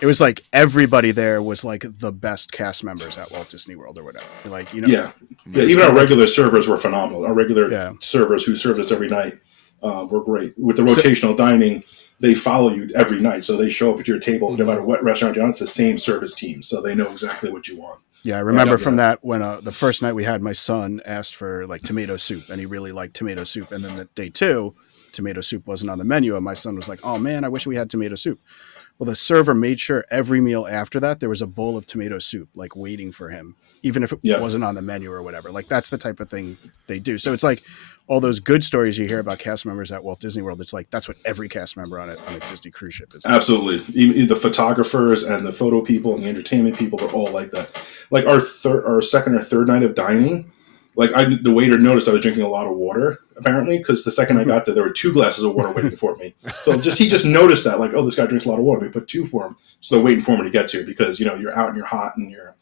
It was like everybody there was like the best cast members at Walt Disney World or whatever. Like, Yeah, even our regular servers were phenomenal. Our regular servers who served us every night were great. With the rotational dining, they follow you every night. So they show up at your table, no matter what restaurant you're on, it's the same service team. So they know exactly what you want. Yeah, I remember from that when the first night we had, my son asked for like tomato soup, and he really liked tomato soup. And then the day 2, tomato soup wasn't on the menu, and my son was like, oh man, I wish we had tomato soup. Well, the server made sure every meal after that, there was a bowl of tomato soup, like waiting for him, even if it wasn't on the menu or whatever. Like, that's the type of thing they do. So it's like all those good stories you hear about cast members at Walt Disney World. It's like, that's what every cast member on a Disney cruise ship is. Absolutely. Even the photographers and the photo people and the entertainment people are all like that. Like our second or third night of dining, like the waiter noticed I was drinking a lot of water, apparently, because the second I got there were 2 glasses of water waiting for me. So he just noticed that, like, oh, this guy drinks a lot of water. We put 2 for him. So they're waiting for him when he gets here, because, you're out and you're hot and you're,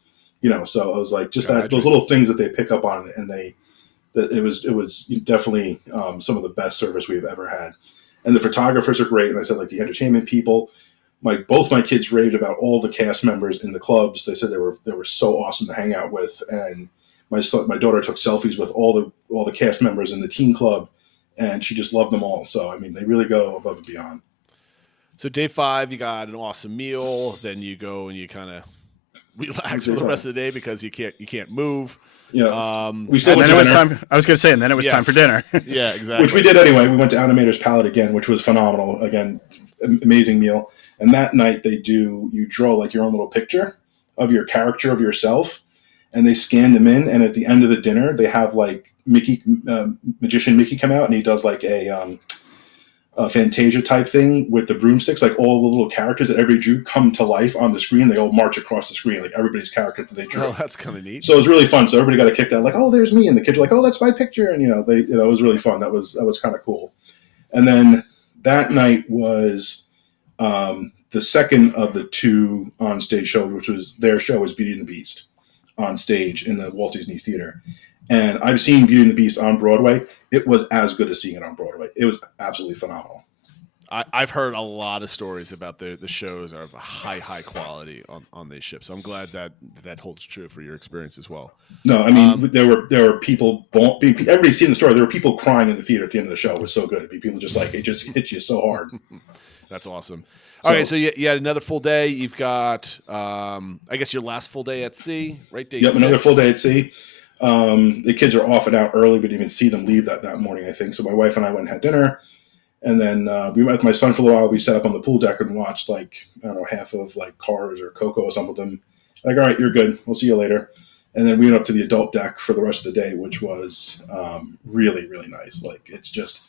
so I was like, just those little things that they pick up on, and it was definitely some of the best service we've ever had. And the photographers are great. And I said, like, the entertainment people, both my kids raved about all the cast members in the clubs. They said they were so awesome to hang out with. And my daughter took selfies with all the cast members in the teen club, and she just loved them all. So, I mean, they really go above and beyond. So day 5, you got an awesome meal. Then you go and you kind of relax for the rest of the day because you can't move. Yeah. We still went to dinner. I was going to say, and then it was time for dinner. Yeah, exactly. Which we did anyway. We went to Animator's Palette again, which was phenomenal. Again, amazing meal. And that night you draw like your own little picture of your character, of yourself, and they scan them in. And at the end of the dinner, they have like Magician Mickey come out, and he does like a Fantasia type thing with the broomsticks. Like all the little characters that everybody drew come to life on the screen. They all march across the screen, like everybody's character that they drew. Oh, that's kind of neat. So it was really fun. So everybody got a kick out, like, oh, there's me, and the kids were like, oh, that's my picture, and it was really fun. That was kind of cool. And then that night was the second of the 2 on-stage shows, which was their show, was Beauty and the Beast on stage in the Walt Disney Theater. And I've seen Beauty and the Beast on Broadway. It was as good as seeing it on Broadway. It was absolutely phenomenal. I've heard a lot of stories about the shows are of a high quality on these ships. So I'm glad that holds true for your experience as well. No, I mean there were people. Everybody's seen the story. There were people crying in the theater at the end of the show. It was so good. People just like it just hits you so hard. That's awesome. Okay, so you had another full day. You've got, I guess, your last full day at sea, right? Day Yep, 6. another full day at sea. The kids are off and out early. We didn't even see them leave that morning, I think. So my wife and I went and had dinner. And then we went with my son for a little while. We sat up on the pool deck and watched, like, I don't know, half of, like, Cars or Coco or something with them. Like, all right, you're good. We'll see you later. And then we went up to the adult deck for the rest of the day, which was really, really nice. Like, it's just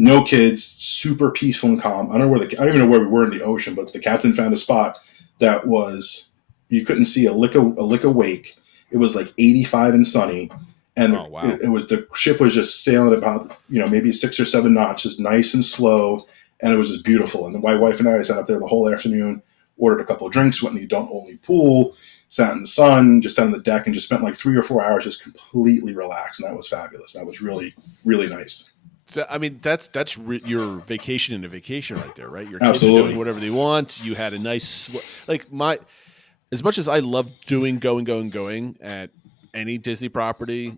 no kids, super peaceful and calm. I don't even know where we were in the ocean, but the captain found a spot that was, you couldn't see a lick of wake. It was like 85 and sunny. And the ship was just sailing about, maybe 6 or 7 knots, just nice and slow. And it was just beautiful. And my wife and I sat up there the whole afternoon, ordered a couple of drinks, went in the adult-only pool, sat in the sun, just on the deck, and just spent like 3 or 4 hours just completely relaxed. And that was fabulous. That was really, really nice. So, I mean, that's your vacation in a vacation right there, right? Your kids Absolutely. are doing whatever they want. You had a nice, as much as I love doing going at any Disney property,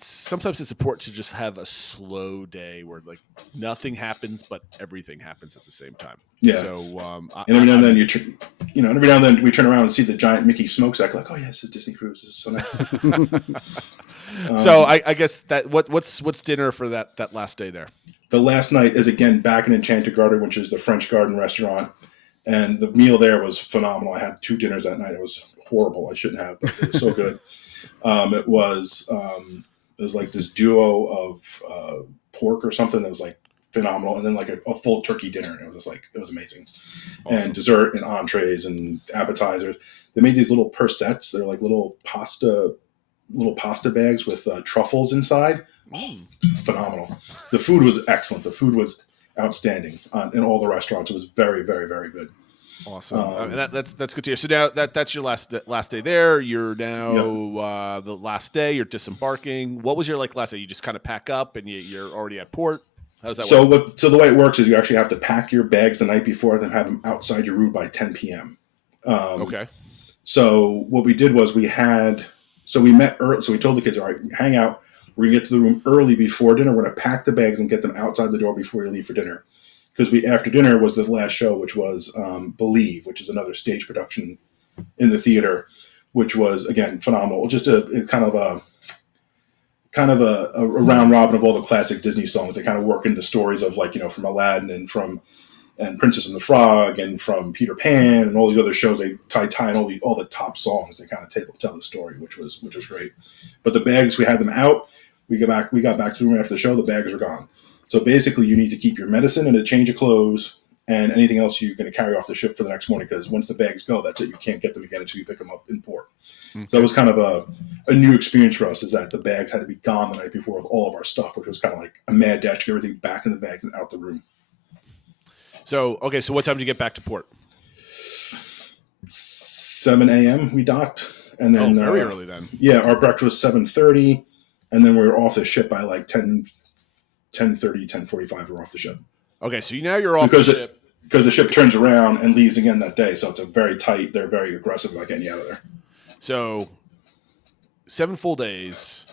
sometimes it's important to just have a slow day where like nothing happens, but everything happens at the same time. Yeah. So, and every now and then every now and then we turn around and see the giant Mickey smokestack. Like, oh yeah, it's a Disney cruise. This is so nice. So I guess that what's dinner for that last day there? The last night is again back in Enchanted Garden, which is the French Garden restaurant, and the meal there was phenomenal. I had 2 dinners that night. It was horrible. I shouldn't have, but it was so good. It was like this duo of pork or something that was like phenomenal, and then like a full turkey dinner. It was amazing. Awesome. And dessert and entrees and appetizers. They made these little percettes. They're like little pasta bags with truffles inside. Phenomenal. The food was excellent. The food was outstanding in all the restaurants. It was very, very, very good. Awesome. That's good to hear. So now that's your last day there. You're now the last day. You're disembarking. What was your last day? You just kind of pack up and you're already at port. How does that work? So the way it works is you actually have to pack your bags the night before, then have them outside your room by 10 p.m. Okay. So what we did was we met early. So we told the kids, all right, hang out. We're gonna get to the room early before dinner. We're gonna pack the bags and get them outside the door before we leave for dinner. Because after dinner was the last show, which was Believe, which is another stage production in the theater, which was again phenomenal. Just a round robin of all the classic Disney songs. They kind of work into stories of from Aladdin and Princess and the Frog and from Peter Pan and all these other shows. They tie in all the top songs. They kind of tell the story, which was great. But the bags, we had them out. We got back to the room after the show. The bags are gone. So basically, you need to keep your medicine and a change of clothes and anything else you're going to carry off the ship for the next morning, because once the bags go, that's it. You can't get them again until you pick them up in port. Okay. So that was kind of a new experience for us, is that the bags had to be gone the night before with all of our stuff, which was kind of like a mad dash to get everything back in the bags and out the room. So, okay, so what time did you get back to port? 7 a.m. we docked. And then very early then. Yeah, our breakfast was 7:30, and then we were off the ship by like 10:30, 10:45, we're off the ship. Okay, so now you're off the ship. Because the ship turns around and leaves again that day, so it's they're very aggressive about getting you out of there. So 7 full days,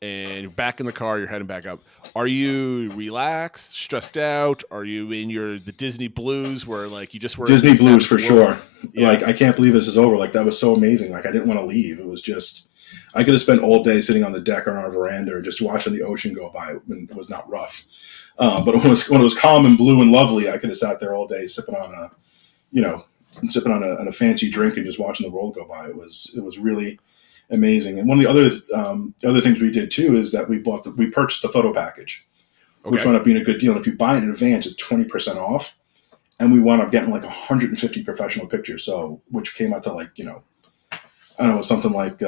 and you're back in the car, you're heading back up. Are you relaxed, stressed out? Are you in the Disney blues where you just were Disney blues for sure. Yeah. I can't believe this is over. That was so amazing. I didn't want to leave. It was just, I could have spent all day sitting on the deck or on our veranda or just watching the ocean go by when it was not rough. But when it was calm and blue and lovely, I could have sat there all day sipping on a fancy drink and just watching the world go by. It was really amazing. And one of the other things we did too is that we purchased the photo package, which wound up being a good deal. And if you buy it in advance, it's 20% off. And we wound up getting 150 professional pictures. So, which came out to I don't know, something like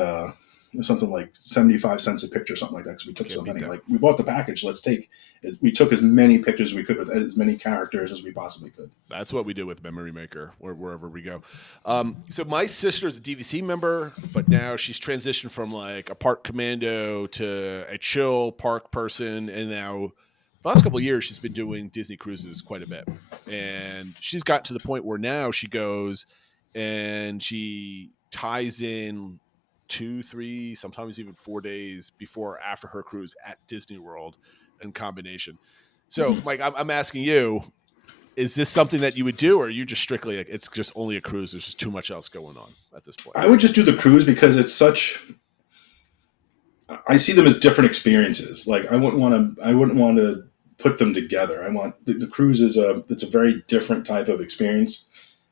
75 cents a picture, something like that. Because we took so many. We bought the package. We took as many pictures as we could with as many characters as we possibly could. That's what we do with Memory Maker, wherever we go. So my sister's a DVC member, but now she's transitioned from a park commando to a chill park person, and now the last couple of years, she's been doing Disney cruises quite a bit, and she's got to the point where now she goes and she ties in 2, 3, sometimes even 4 days before or after her cruise at Disney World in combination. So, Mike, I'm asking you, is this something that you would do, or are you just strictly like, it's just only a cruise? There's just too much else going on at this point. I would just do the cruise because it's such. I see them as different experiences. Like I wouldn't want to put them together. I want the cruise it's a very different type of experience,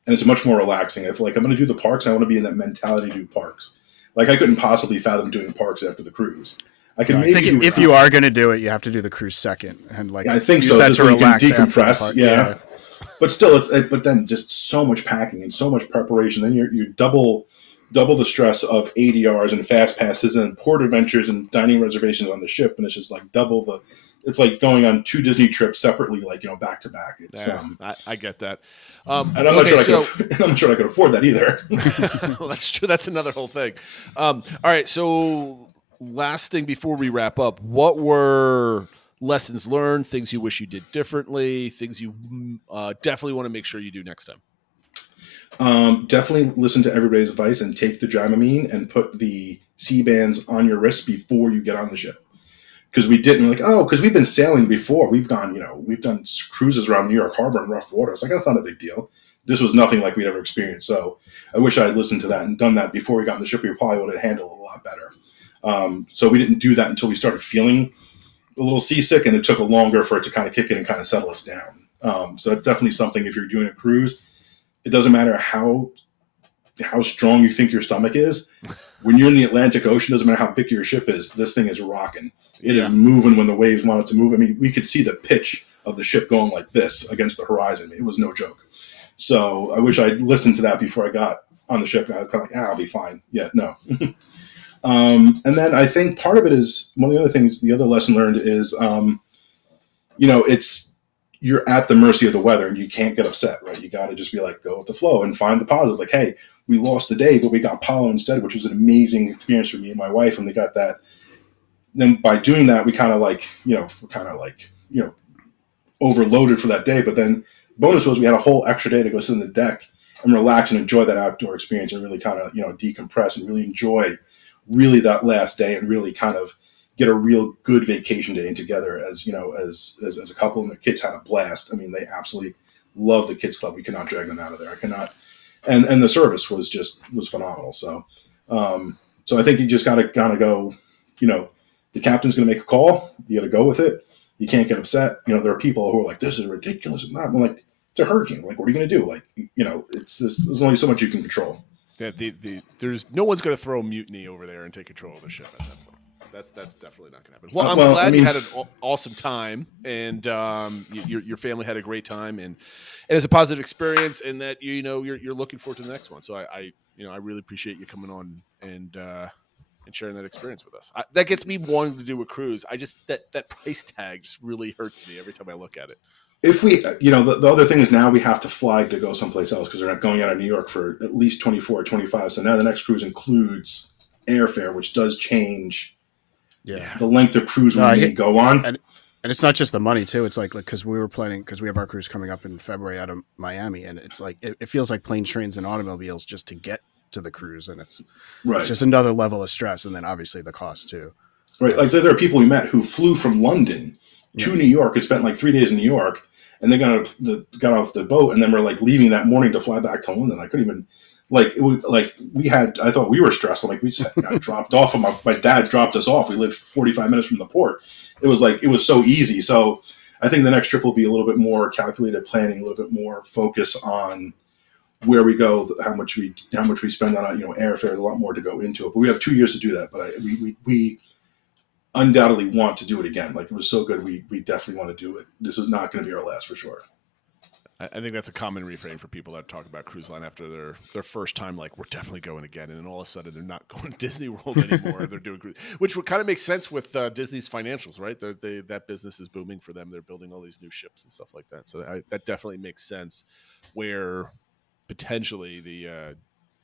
and it's much more relaxing. If like I'm going to do the parks, I want to be in that mentality to do parks. Like I couldn't possibly fathom doing parks after the cruise. I think if you are going to do it, you have to do the cruise second, and like I think use so. that to relax you can after the decompress. park. Yeah. But still, but then just so much packing and so much preparation. Then you're double the stress of ADRs and fast passes and port adventures and dining reservations on the ship, and it's just like double the. It's like going on 2 Disney trips separately, like back to back. It's I get that, and I'm not sure I could afford that either. Well, that's true. That's another whole thing. All right, so last thing before we wrap up, what were lessons learned, things you wish you did differently, things you definitely want to make sure you do next time? Definitely listen to everybody's advice and take the Dramamine and put the C-bands on your wrist before you get on the ship. Because we didn't because we've been sailing before. We've done cruises around New York Harbor in rough water. It's like, that's not a big deal. This was nothing like we'd ever experienced. So I wish I had listened to that and done that before we got on the ship. We probably would have handled it a lot better. So we didn't do that until we started feeling a little seasick, and it took longer for it to kind of kick in and kind of settle us down. So that's definitely something, if you're doing a cruise, it doesn't matter how strong you think your stomach is. When you're in the Atlantic Ocean, doesn't matter how big your ship is, this thing is rocking. It is moving when the waves want it to move. I mean, we could see the pitch of the ship going like this against the horizon. It was no joke. So I wish I'd listened to that before I got on the ship. I was kind of like, I'll be fine. Yeah, no. And then I think part of it is, one of the other things, the other lesson learned is, you're at the mercy of the weather and you can't get upset, right? You got to just be like, go with the flow and find the positives. Like, hey, we lost the day, but we got Palo instead, which was an amazing experience for me and my wife. And we got that. Then by doing that, we kind of overloaded for that day. But then bonus was we had a whole extra day to go sit on the deck and relax and enjoy that outdoor experience and really kind of, decompress and really enjoy really that last day and really kind of get a real good vacation day in together as a couple. And the kids had a blast. I mean, they absolutely love the kids club. We could not drag them out of there. I cannot. And the service was phenomenal. So I think you just got to kind of go, the captain's going to make a call. You got to go with it. You can't get upset. There are people who are like, this is ridiculous. And I'm like, it's a hurricane. Like, what are you going to do? Like, there's only so much you can control. Yeah, there's no one's going to throw mutiny over there and take control of the ship at that point. That's definitely not going to happen. Well, I'm glad you had an awesome time, and your family had a great time, and it's a positive experience, and that you're looking forward to the next one. So I really appreciate you coming on and sharing that experience with us. That gets me wanting to do a cruise. I just that price tag just really hurts me every time I look at it. If we, the other thing is now we have to fly to go someplace else because they're not going out of New York for at least 24 or 25. So now the next cruise includes airfare, which does change the length of cruise we may go on. And it's not just the money too. It's like because we were planning, because we have our cruise coming up in February out of Miami, and it's like it feels like planes, trains, and automobiles just to get to the cruise, and it's just another level of stress, and then obviously the cost too. Right, like there are people we met who flew from London to New York and spent like 3 days in New York, and they got off the boat, and then we're like leaving that morning to fly back to London. I couldn't even. Like it was like I thought we were stressed. Like we got dropped off, and my dad dropped us off. We lived 45 minutes from the port. It was so easy. So I think the next trip will be a little bit more calculated planning, a little bit more focus on where we go, how much we spend on airfare, a lot more to go into it. But we have 2 years to do that. But we undoubtedly want to do it again. Like it was so good, we definitely want to do it. This is not going to be our last for sure. I think that's a common refrain for people that talk about cruise line after their first time. Like, we're definitely going again, and then all of a sudden they're not going to Disney World anymore. They're doing cruise, which would kind of make sense with Disney's financials, right? That business is booming for them. They're building all these new ships and stuff like that. So that definitely makes sense. Where potentially the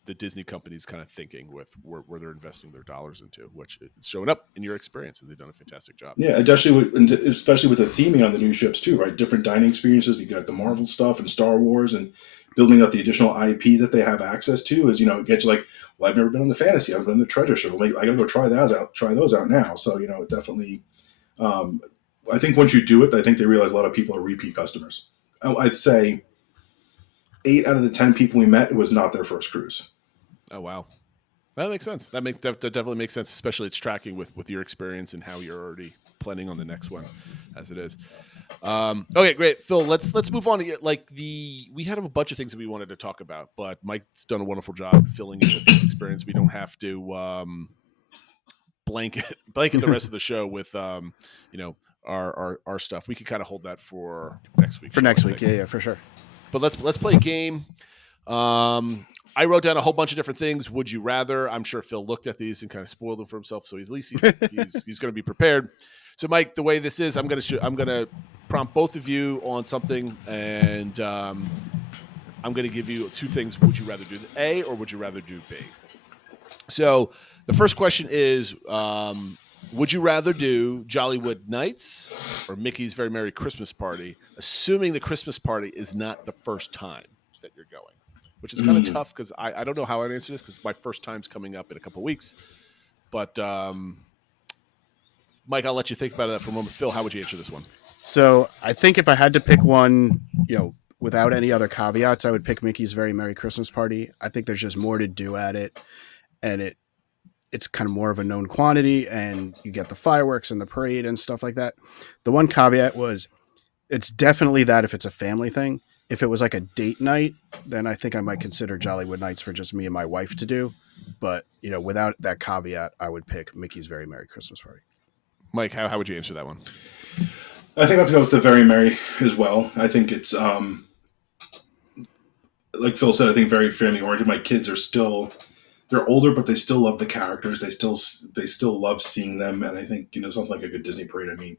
the Disney company's kind of thinking with where they're investing their dollars into, which it's showing up in your experience, and they've done a fantastic job. Yeah, especially with the theming on the new ships too, right? Different dining experiences. You got the Marvel stuff and Star Wars, and building out the additional IP that they have access to is, it gets you like, well, I've never been on the fantasy, I've been on the treasure show. Like, I got to go try those out now. So, it definitely, I think once you do it, I think they realize a lot of people are repeat customers. I'd say 8 out of the 10 people we met, it was not their first cruise. Oh, wow. That makes sense. That definitely makes sense, especially it's tracking with your experience and how you're already planning on the next one as it is. Okay, great. Phil, let's move on to we had a bunch of things that we wanted to talk about, but Mike's done a wonderful job filling in with this experience. We don't have to blanket the rest of the show with our stuff. We could kind of hold that for next week. Yeah, for sure. But let's play a game. I wrote down a whole bunch of different things. Would you rather? I'm sure Phil looked at these and kind of spoiled them for himself, so at least he's going to be prepared. So, Mike, the way this is, I'm going to prompt both of you on something, and I'm going to give you 2 things. Would you rather do A or would you rather do B? So, the first question is, would you rather do Jollywood Nights or Mickey's Very Merry Christmas Party, assuming the Christmas party is not the first time that you're going? Which is kind of tough because I don't know how I'd answer this because my first time's coming up in a couple of weeks. But, Mike, I'll let you think about that for a moment. Phil, how would you answer this one? So I think if I had to pick one, without any other caveats, I would pick Mickey's Very Merry Christmas Party. I think there's just more to do at it, and it's kind of more of a known quantity, and you get the fireworks and the parade and stuff like that. The one caveat was it's definitely that if it's a family thing. If it was like a date night, then I think I might consider Jollywood Nights for just me and my wife to do. But, without that caveat, I would pick Mickey's Very Merry Christmas Party. Mike, how would you answer that one? I think I have to go with the Very Merry as well. I think it's, like Phil said, I think very family oriented. My kids are they're older, but they still love the characters. They still love seeing them. And I think, something like a good Disney parade. I mean,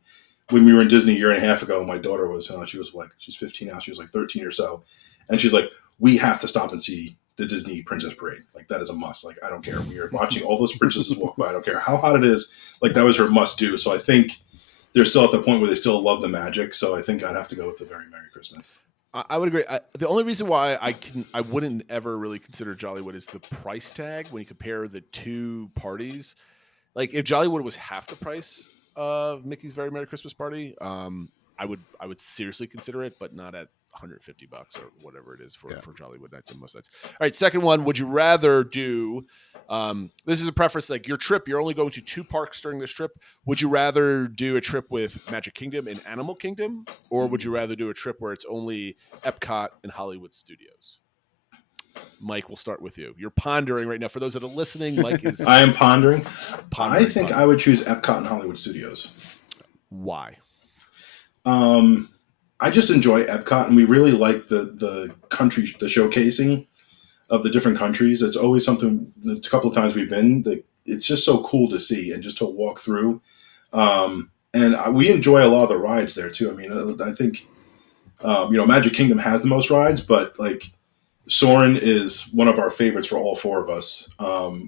when we were in Disney a year and a half ago, my daughter was, she's 15 now. She was like 13 or so. And she's like, we have to stop and see the Disney Princess Parade. Like, that is a must. Like, I don't care. We are watching all those princesses walk by. I don't care how hot it is. Like, that was her must do. So I think they're still at the point where they still love the magic. So I think I'd have to go with the Very Merry Christmas. I would agree. The only reason why I wouldn't ever really consider Jollywood is the price tag when you compare the 2 parties. Like, if Jollywood was half the price of Mickey's Very Merry Christmas Party, I would seriously consider it, but not at $150 or whatever it is for Jollywood Nights and most nights. All right, second one. Would you rather do? This is a preference. Like your trip, you're only going to 2 parks during this trip. Would you rather do a trip with Magic Kingdom and Animal Kingdom, or would you rather do a trip where it's only Epcot and Hollywood Studios? Mike, we'll start with you. You're pondering right now. For those that are listening, Mike is. I am pondering. I think I would choose Epcot and Hollywood Studios. Why? I just enjoy Epcot, and we really like the country, the showcasing of the different countries. It's always something. The couple of times we've been, it's just so cool to see and just to walk through. And we enjoy a lot of the rides there too. I mean, I think Magic Kingdom has the most rides, but like Soarin' is one of our favorites for all 4 of us.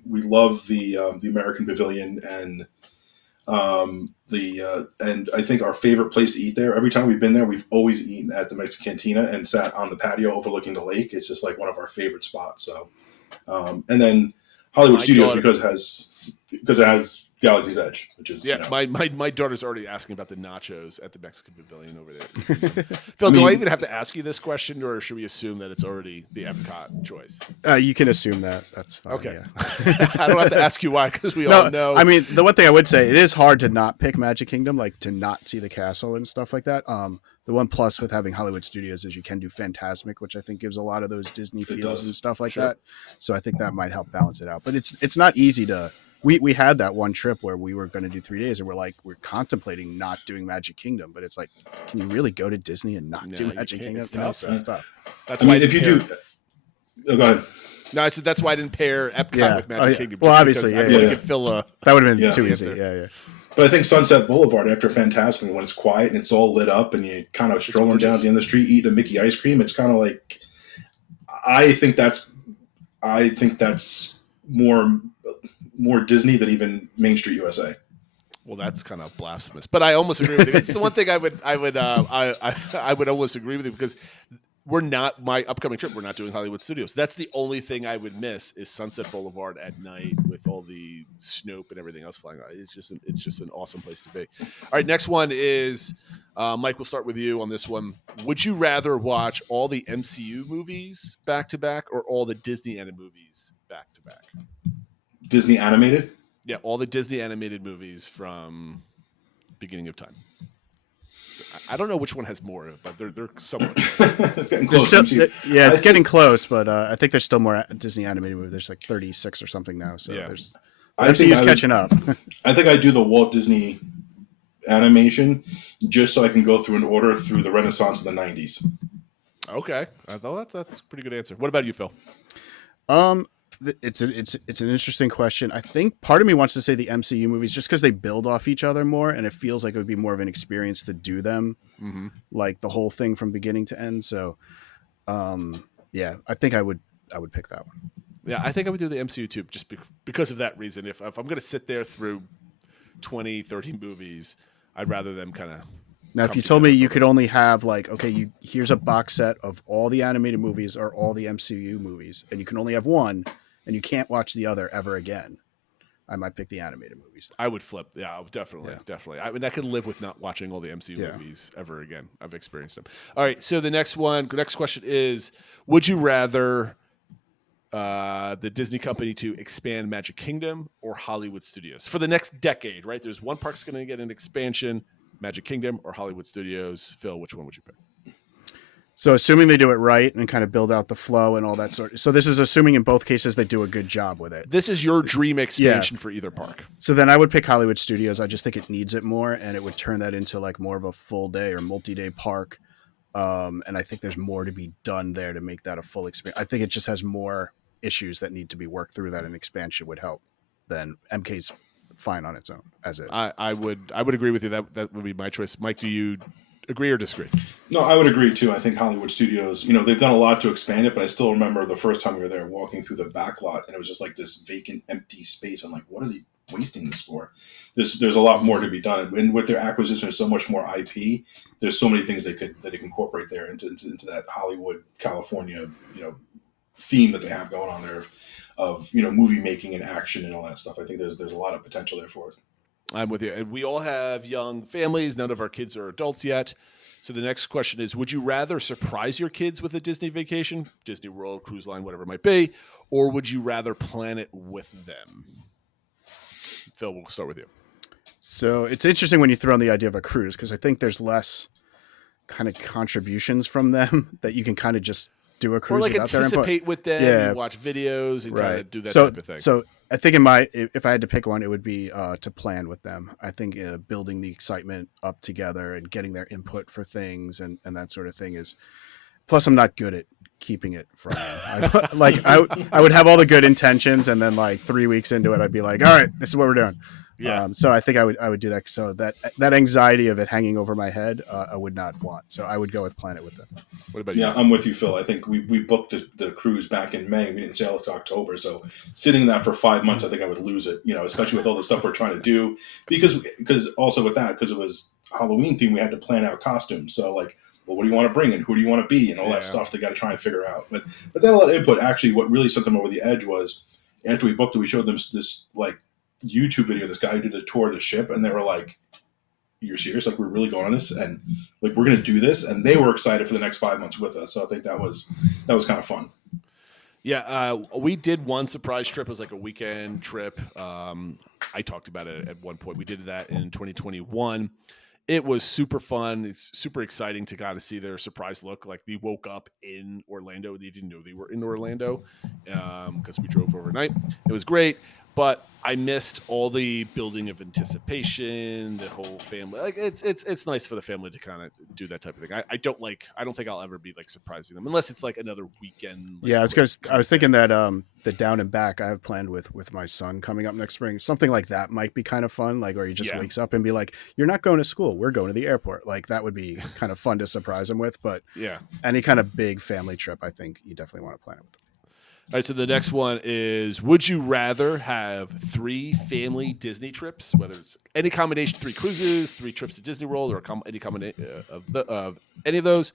We love the American Pavilion and and I think our favorite place to eat there, every time we've been there, we've always eaten at the Mexican Cantina and sat on the patio overlooking the lake. It's just like one of our favorite spots. So, and then Hollywood Studios because it has Galaxy's Edge, which is my daughter's already asking about the nachos at the Mexican Pavilion over there. Phil, do I even have to ask you this question, or should we assume that it's already the Epcot choice? You can assume that. That's fine. Okay. Yeah. I don't have to ask you why, because we all know. I mean, the one thing I would say, it is hard to not pick Magic Kingdom, like to not see the castle and stuff like that. The one plus with having Hollywood Studios is you can do Fantasmic, which I think gives a lot of those Disney feels and stuff like that. So I think that might help balance it out. But it's not easy to. We had that one trip where we were going to do 3 days, and we're contemplating not doing Magic Kingdom, but it's like, can you really go to Disney and not do Magic Kingdom? It's tough. It's tough. That's why if you do. Oh, go ahead. No, I said that's why I didn't pair Epcot with Magic Kingdom. Well, obviously, that would have been too easy. Yeah. But I think Sunset Boulevard after Fantasmic, when it's quiet and it's all lit up, and you kind of strolling down the end of the street, eating a Mickey ice cream, it's kind of like, I think I think that's more Disney than even Main Street USA. Well, that's kind of blasphemous, but I almost agree with you. It's the one thing I would almost agree with you, because we're not, my upcoming trip, we're not doing Hollywood Studios. That's the only thing I would miss is Sunset Boulevard at night with all the Snoop and everything else flying out. It's just an awesome place to be. All right, next one is Mike. We'll start with you on this one. Would you rather watch all the MCU movies back to back or all the Disney animated movies back to back? Disney animated? Yeah, all the Disney animated movies from beginning of time. I don't know which one has more, but they're somewhat. It's getting close. It's getting close, but I think there's still more Disney animated movies. There's like 36 or something now, so there's. I think MCU's catching up. I think I do the Walt Disney animation just so I can go through an order through the Renaissance of the 90s. Okay, I thought that's a pretty good answer. What about you, Phil? It's an interesting question. I think part of me wants to say the MCU movies just because they build off each other more, and it feels like it would be more of an experience to do them, like the whole thing from beginning to end. So, I think I would pick that one. Yeah, I think I would do the MCU too, just because of that reason. If I'm going to sit there through 20, 30 movies, I'd rather them kind of. Now, if you told me you could only have here's a box set of all the animated movies or all the MCU movies, and you can only have one, and you can't watch the other ever again, I might pick the animated movies. I would flip. Yeah, I would definitely. I mean, I could live with not watching all the MCU movies ever again. I've experienced them. All right, so the next question is: would you rather the Disney company to expand Magic Kingdom or Hollywood Studios for the next decade? Right, there's one park's going to get an expansion. Magic Kingdom or Hollywood Studios? Phil, which one would you pick? So assuming they do it right and kind of build out the flow and all that sort of, so this is assuming in both cases they do a good job with it. This is your dream expansion for either park. So then I would pick Hollywood Studios. I just think it needs it more, and it would turn that into like more of a full day or multi-day park. And I think there's more to be done there to make that a full experience. I think it just has more issues that need to be worked through that an expansion would help than MK's fine on its own as is. I would agree with you. That would be my choice. Mike, do you agree or disagree? No, I would agree too. I think Hollywood Studios, they've done a lot to expand it, but I still remember the first time we were there walking through the back lot, and it was just like this vacant, empty space. I'm like, what are they wasting this for? There's a lot more to be done, and with their acquisition, there's so much more IP. There's so many things they could incorporate there into that Hollywood, California, theme that they have going on there of movie making and action and all that stuff. I think there's a lot of potential there for it. I'm with you. And we all have young families. None of our kids are adults yet. So the next question is, would you rather surprise your kids with a Disney vacation, Disney World, cruise line, whatever it might be, or would you rather plan it with them? Phil, we'll start with you. So it's interesting when you throw in the idea of a cruise, because I think there's less kind of contributions from them that you can kind of just do a cruise or like without their input. Anticipate with them, and watch videos and kind of do that type of thing. So I think if I had to pick one, it would be to plan with them. I think building the excitement up together and getting their input for things and that sort of thing is. Plus, I'm not good at keeping it from them. I would have all the good intentions, and then like 3 weeks into it, I'd be like, all right, this is what we're doing. Yeah. So I think I would do that. So that anxiety of it hanging over my head, I would not want. So I would go with plan it with them. What about you? Yeah, I'm with you, Phil. I think we booked the cruise back in May. We didn't sail until October. So sitting in that for 5 months, I think I would lose it, especially with all the stuff we're trying to do. Because also with that, because it was Halloween theme, we had to plan out costumes. So like, well, what do you want to bring and who do you want to be and all that stuff they got to try and figure out. But that a lot of input. Actually, what really sent them over the edge was after we booked it, we showed them this like YouTube video. This guy who did a tour of the ship, and they were like, "You're serious? Like we're really going on this, and like we're going to do this?" And they were excited for the next 5 months with us. So I think that was kind of fun. Yeah, we did one surprise trip. It was like a weekend trip. I talked about it at one point. We did that in 2021. It was super fun. It's super exciting to kind of see their surprise look. Like they woke up in Orlando. They didn't know they were in Orlando because we drove overnight. It was great, but I missed all the building of anticipation, the whole family. Like it's nice for the family to kind of do that type of thing. I don't think I'll ever be like surprising them unless it's like another weekend. Like, I was thinking that the down and back I have planned with my son coming up next spring. Something like that might be kind of fun. Like where he just wakes up and be like, "You're not going to school. We're going to the airport." Like that would be kind of fun to surprise him with. But any kind of big family trip, I think you definitely want to plan it with them. All right, so the next one is: would you rather have 3 family Disney trips, whether it's any combination, 3 cruises, 3 trips to Disney World, or any combination of any of those,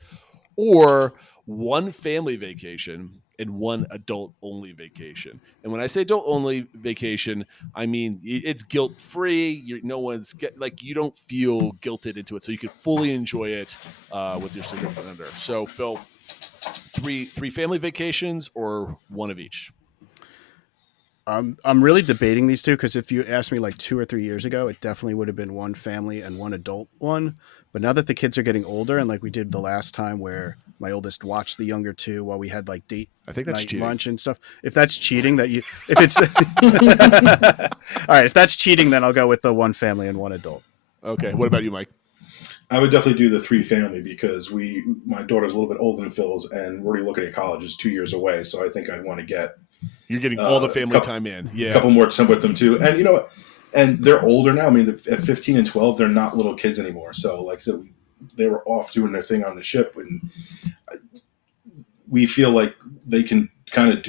or 1 family vacation and 1 adult-only vacation? And when I say adult-only vacation, I mean it's guilt-free. No one's you don't feel guilted into it, so you can fully enjoy it with your significant other. So, Phil, three family vacations or 1 of each? I'm really debating these two because if you asked me like 2 or 3 years ago, it definitely would have been 1 family and 1 adult one. But now that the kids are getting older, and like we did the last time where my oldest watched the younger 2 while we had like date I think that's night cheating. lunch and stuff. If that's cheating, if it's all right, if that's cheating, then I'll go with the 1 family and 1 adult. Okay. What about you, Mike? I would definitely do the 3 family because my daughter's a little bit older than Phil's, and we're already looking at college. It's 2 years away, so I think I'd want to get You're getting all the family time in. Yeah. a couple more time with them too. And you know what? And they're older now. I mean, at 15 and 12, they're not little kids anymore. So, like I said, they were off doing their thing on the ship, and we feel like they can kind of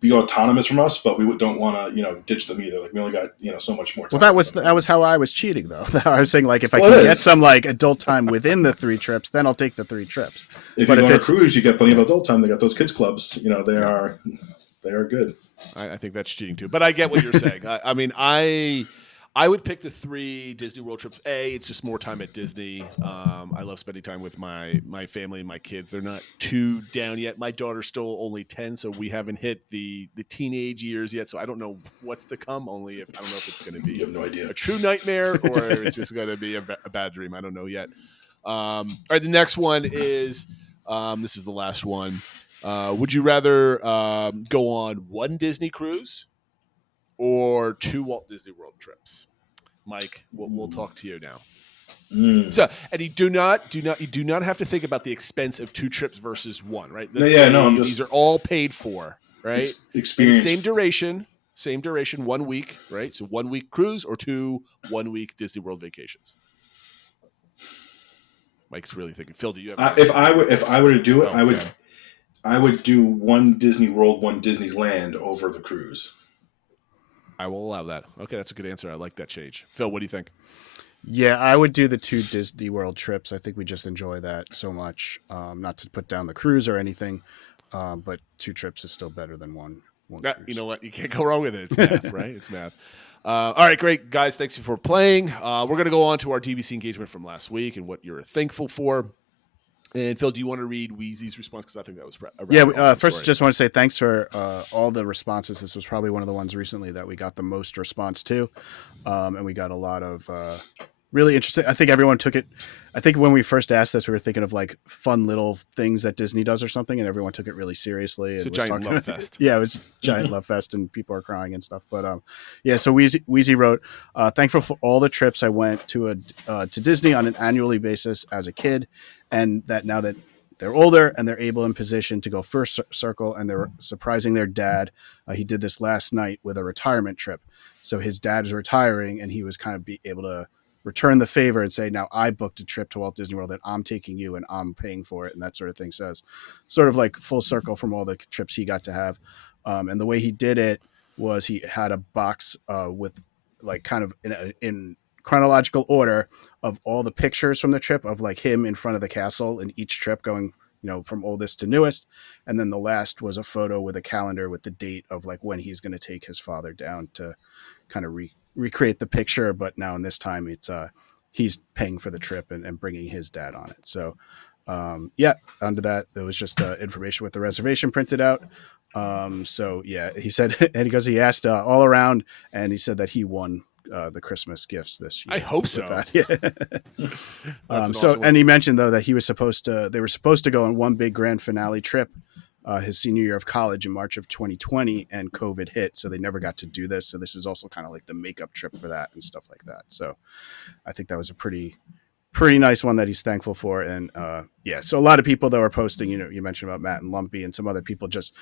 be autonomous from us, but we don't want to, ditch them either. Like we only got, so much more time. Well, that was how I was cheating though. I was saying like if I Well, can it get is. some like adult time within the 3 trips, then I'll take the 3 trips. If but you if go on a it's cruise, you get plenty of adult time. They got those kids clubs. They are good. I think that's cheating too. But I get what you're saying. I mean, I would pick the 3 Disney World trips. It's just more time at Disney. I love spending time with my family and my kids. They're not too down yet. My daughter's still only 10, so we haven't hit the teenage years yet. So I don't know what's to come. I don't know if it's going to be You have no idea. a true nightmare or it's just going to be a bad dream. I don't know yet. All right, the next one is this is the last one. Would you rather go on 1 Disney cruise or 2 Walt Disney World trips? Mike, we'll talk to you now. So, and you do not have to think about the expense of 2 trips versus 1, right? These are all paid for, right? Experience. Same duration, 1 week, right? So 1 week cruise or 2 1-week Disney World vacations. Mike's really thinking. Phil, do you have? If I were to do it, Oh, okay. I would do 1 Disney World, 1 Disneyland over the cruise. I will allow that. Okay, that's a good answer. I like that change. Phil, what do you think? Yeah, I would do the 2 Disney World trips. I think we just enjoy that so much. Not to put down the cruise or anything, but 2 trips is still better than one cruise. You know what? You can't go wrong with it. It's math, right? It's math. All right, great. Guys, thanks for playing. We're going to go on to our DVC engagement from last week and what you're thankful for. And Phil, do you want to read Wheezy's response? Because I think that was first, just want to say thanks for all the responses. This was probably one of the ones recently that we got the most response to, and we got a lot of really interesting. I think everyone took it. I think when we first asked this, we were thinking of like fun little things that Disney does or something, and everyone took it really seriously. It's a giant love fest. Yeah, it was a giant love fest, and people are crying and stuff. But so Wheezy wrote, "Thankful for all the trips I went to Disney on an annually basis as a kid, and that now that they're older and they're able and positioned to go first circle, and they're surprising their dad. He did this last night with a retirement trip. So his dad is retiring, and he was kind of able to return the favor and say, now I booked a trip to Walt Disney World and I'm taking you and I'm paying for it, and that sort of thing. So it's sort of like full circle from all the trips he got to have. And the way he did it was he had a box with like kind of in chronological order of all the pictures from the trip of like him in front of the castle in each trip going, from oldest to newest. And then the last was a photo with a calendar with the date of like when he's going to take his father down to kind of recreate the picture. But now in this time it's he's paying for the trip and bringing his dad on it. So under that, there was just information with the reservation printed out. He said, and he asked all around, and he said that he won the Christmas gifts this year. I hope so. And he mentioned though that they were supposed to go on one big grand finale trip his senior year of college in March of 2020, and COVID hit, so they never got to do this. So this is also kind of like the makeup trip for that and stuff like that. So I think that was a pretty nice one that he's thankful for. And so a lot of people that were posting, you mentioned about Matt and Lumpy and some other people, just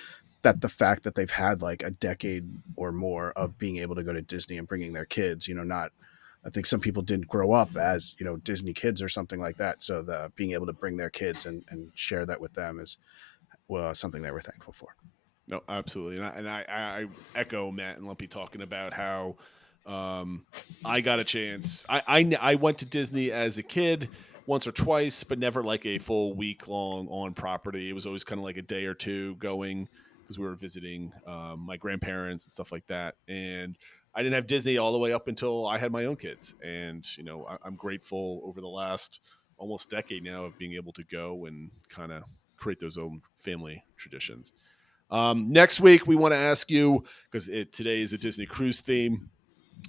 that the fact that they've had like a decade or more of being able to go to Disney and bringing their kids, I think some people didn't grow up as, Disney kids or something like that. So being able to bring their kids and share that with them is something they were thankful for. No, absolutely. And I echo Matt and Lumpy talking about how I got a chance. I went to Disney as a kid once or twice, but never like a full week long on property. It was always kind of like a day or two going because we were visiting my grandparents and stuff like that. And I didn't have Disney all the way up until I had my own kids. And, you know, I'm grateful over the last almost decade now of being able to go and kind of create those own family traditions. Next week, we want to ask you, because today is a Disney cruise theme.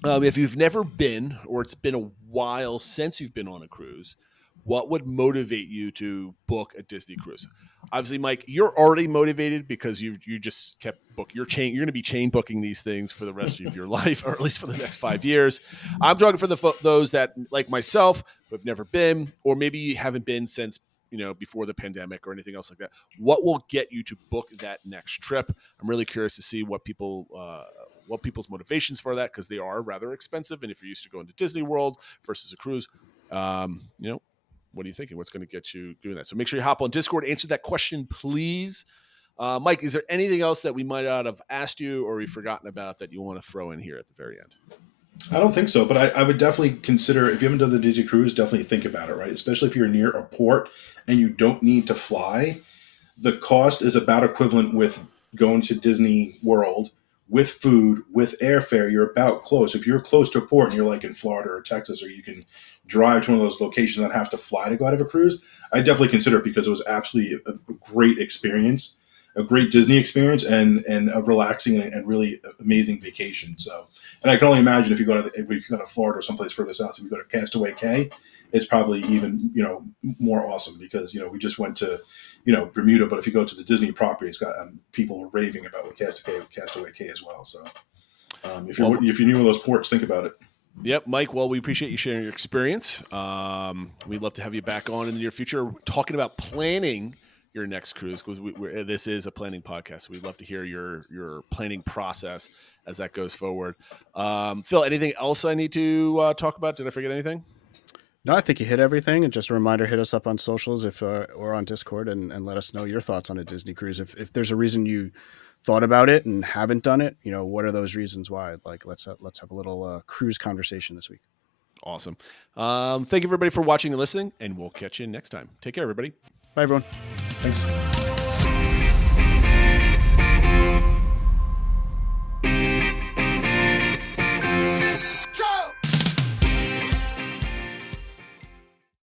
If you've never been, or it's been a while since you've been on a cruise, what would motivate you to book a Disney cruise? Obviously, Mike, you're already motivated because you just kept you're going to be chain booking these things for the rest of your life, or at least for the next 5 years. I'm talking for those that, like myself, who have never been, or maybe you haven't been since before the pandemic or anything else like that. What will get you to book that next trip? I'm really curious to see what people's motivations for that, because they are rather expensive. And if you're used to going to Disney World versus a cruise, what are you thinking? What's going to get you doing that? So make sure you hop on Discord, answer that question, please. Mike, is there anything else that we might not have asked you or we've forgotten about that you want to throw in here at the very end? I don't think so, but I would definitely consider, if you haven't done the Disney cruise, definitely think about it, right? Especially if you're near a port and you don't need to fly. The cost is about equivalent with going to Disney World with food, with airfare. You're about close. If you're close to a port and you're like in Florida or Texas, or you can drive to one of those locations and have to fly to go out of a cruise, I definitely consider it, because it was absolutely a great experience, a great Disney experience, and a relaxing and really amazing vacation. So, and I can only imagine if you go to Florida or someplace further south, if you go to Castaway Cay, it's probably even more awesome, because we just went to Bermuda, but if you go to the Disney property, it's got people raving about what Castaway Cay as well. So if you're near one of those ports, think about it. Yep, Mike. Well, we appreciate you sharing your experience. We'd love to have you back on in the near future, talking about planning your next cruise, because this is a planning podcast. So we'd love to hear your planning process as that goes forward. Phil, anything else I need to talk about? Did I forget anything? No, I think you hit everything. And just a reminder, hit us up on socials or on Discord and let us know your thoughts on a Disney cruise. If there's a reason you thought about it and haven't done it, what are those reasons why? Like, let's have a little cruise conversation this week. Awesome. Thank you, everybody, for watching and listening, and we'll catch you next time. Take care, everybody. Bye, everyone. Thanks.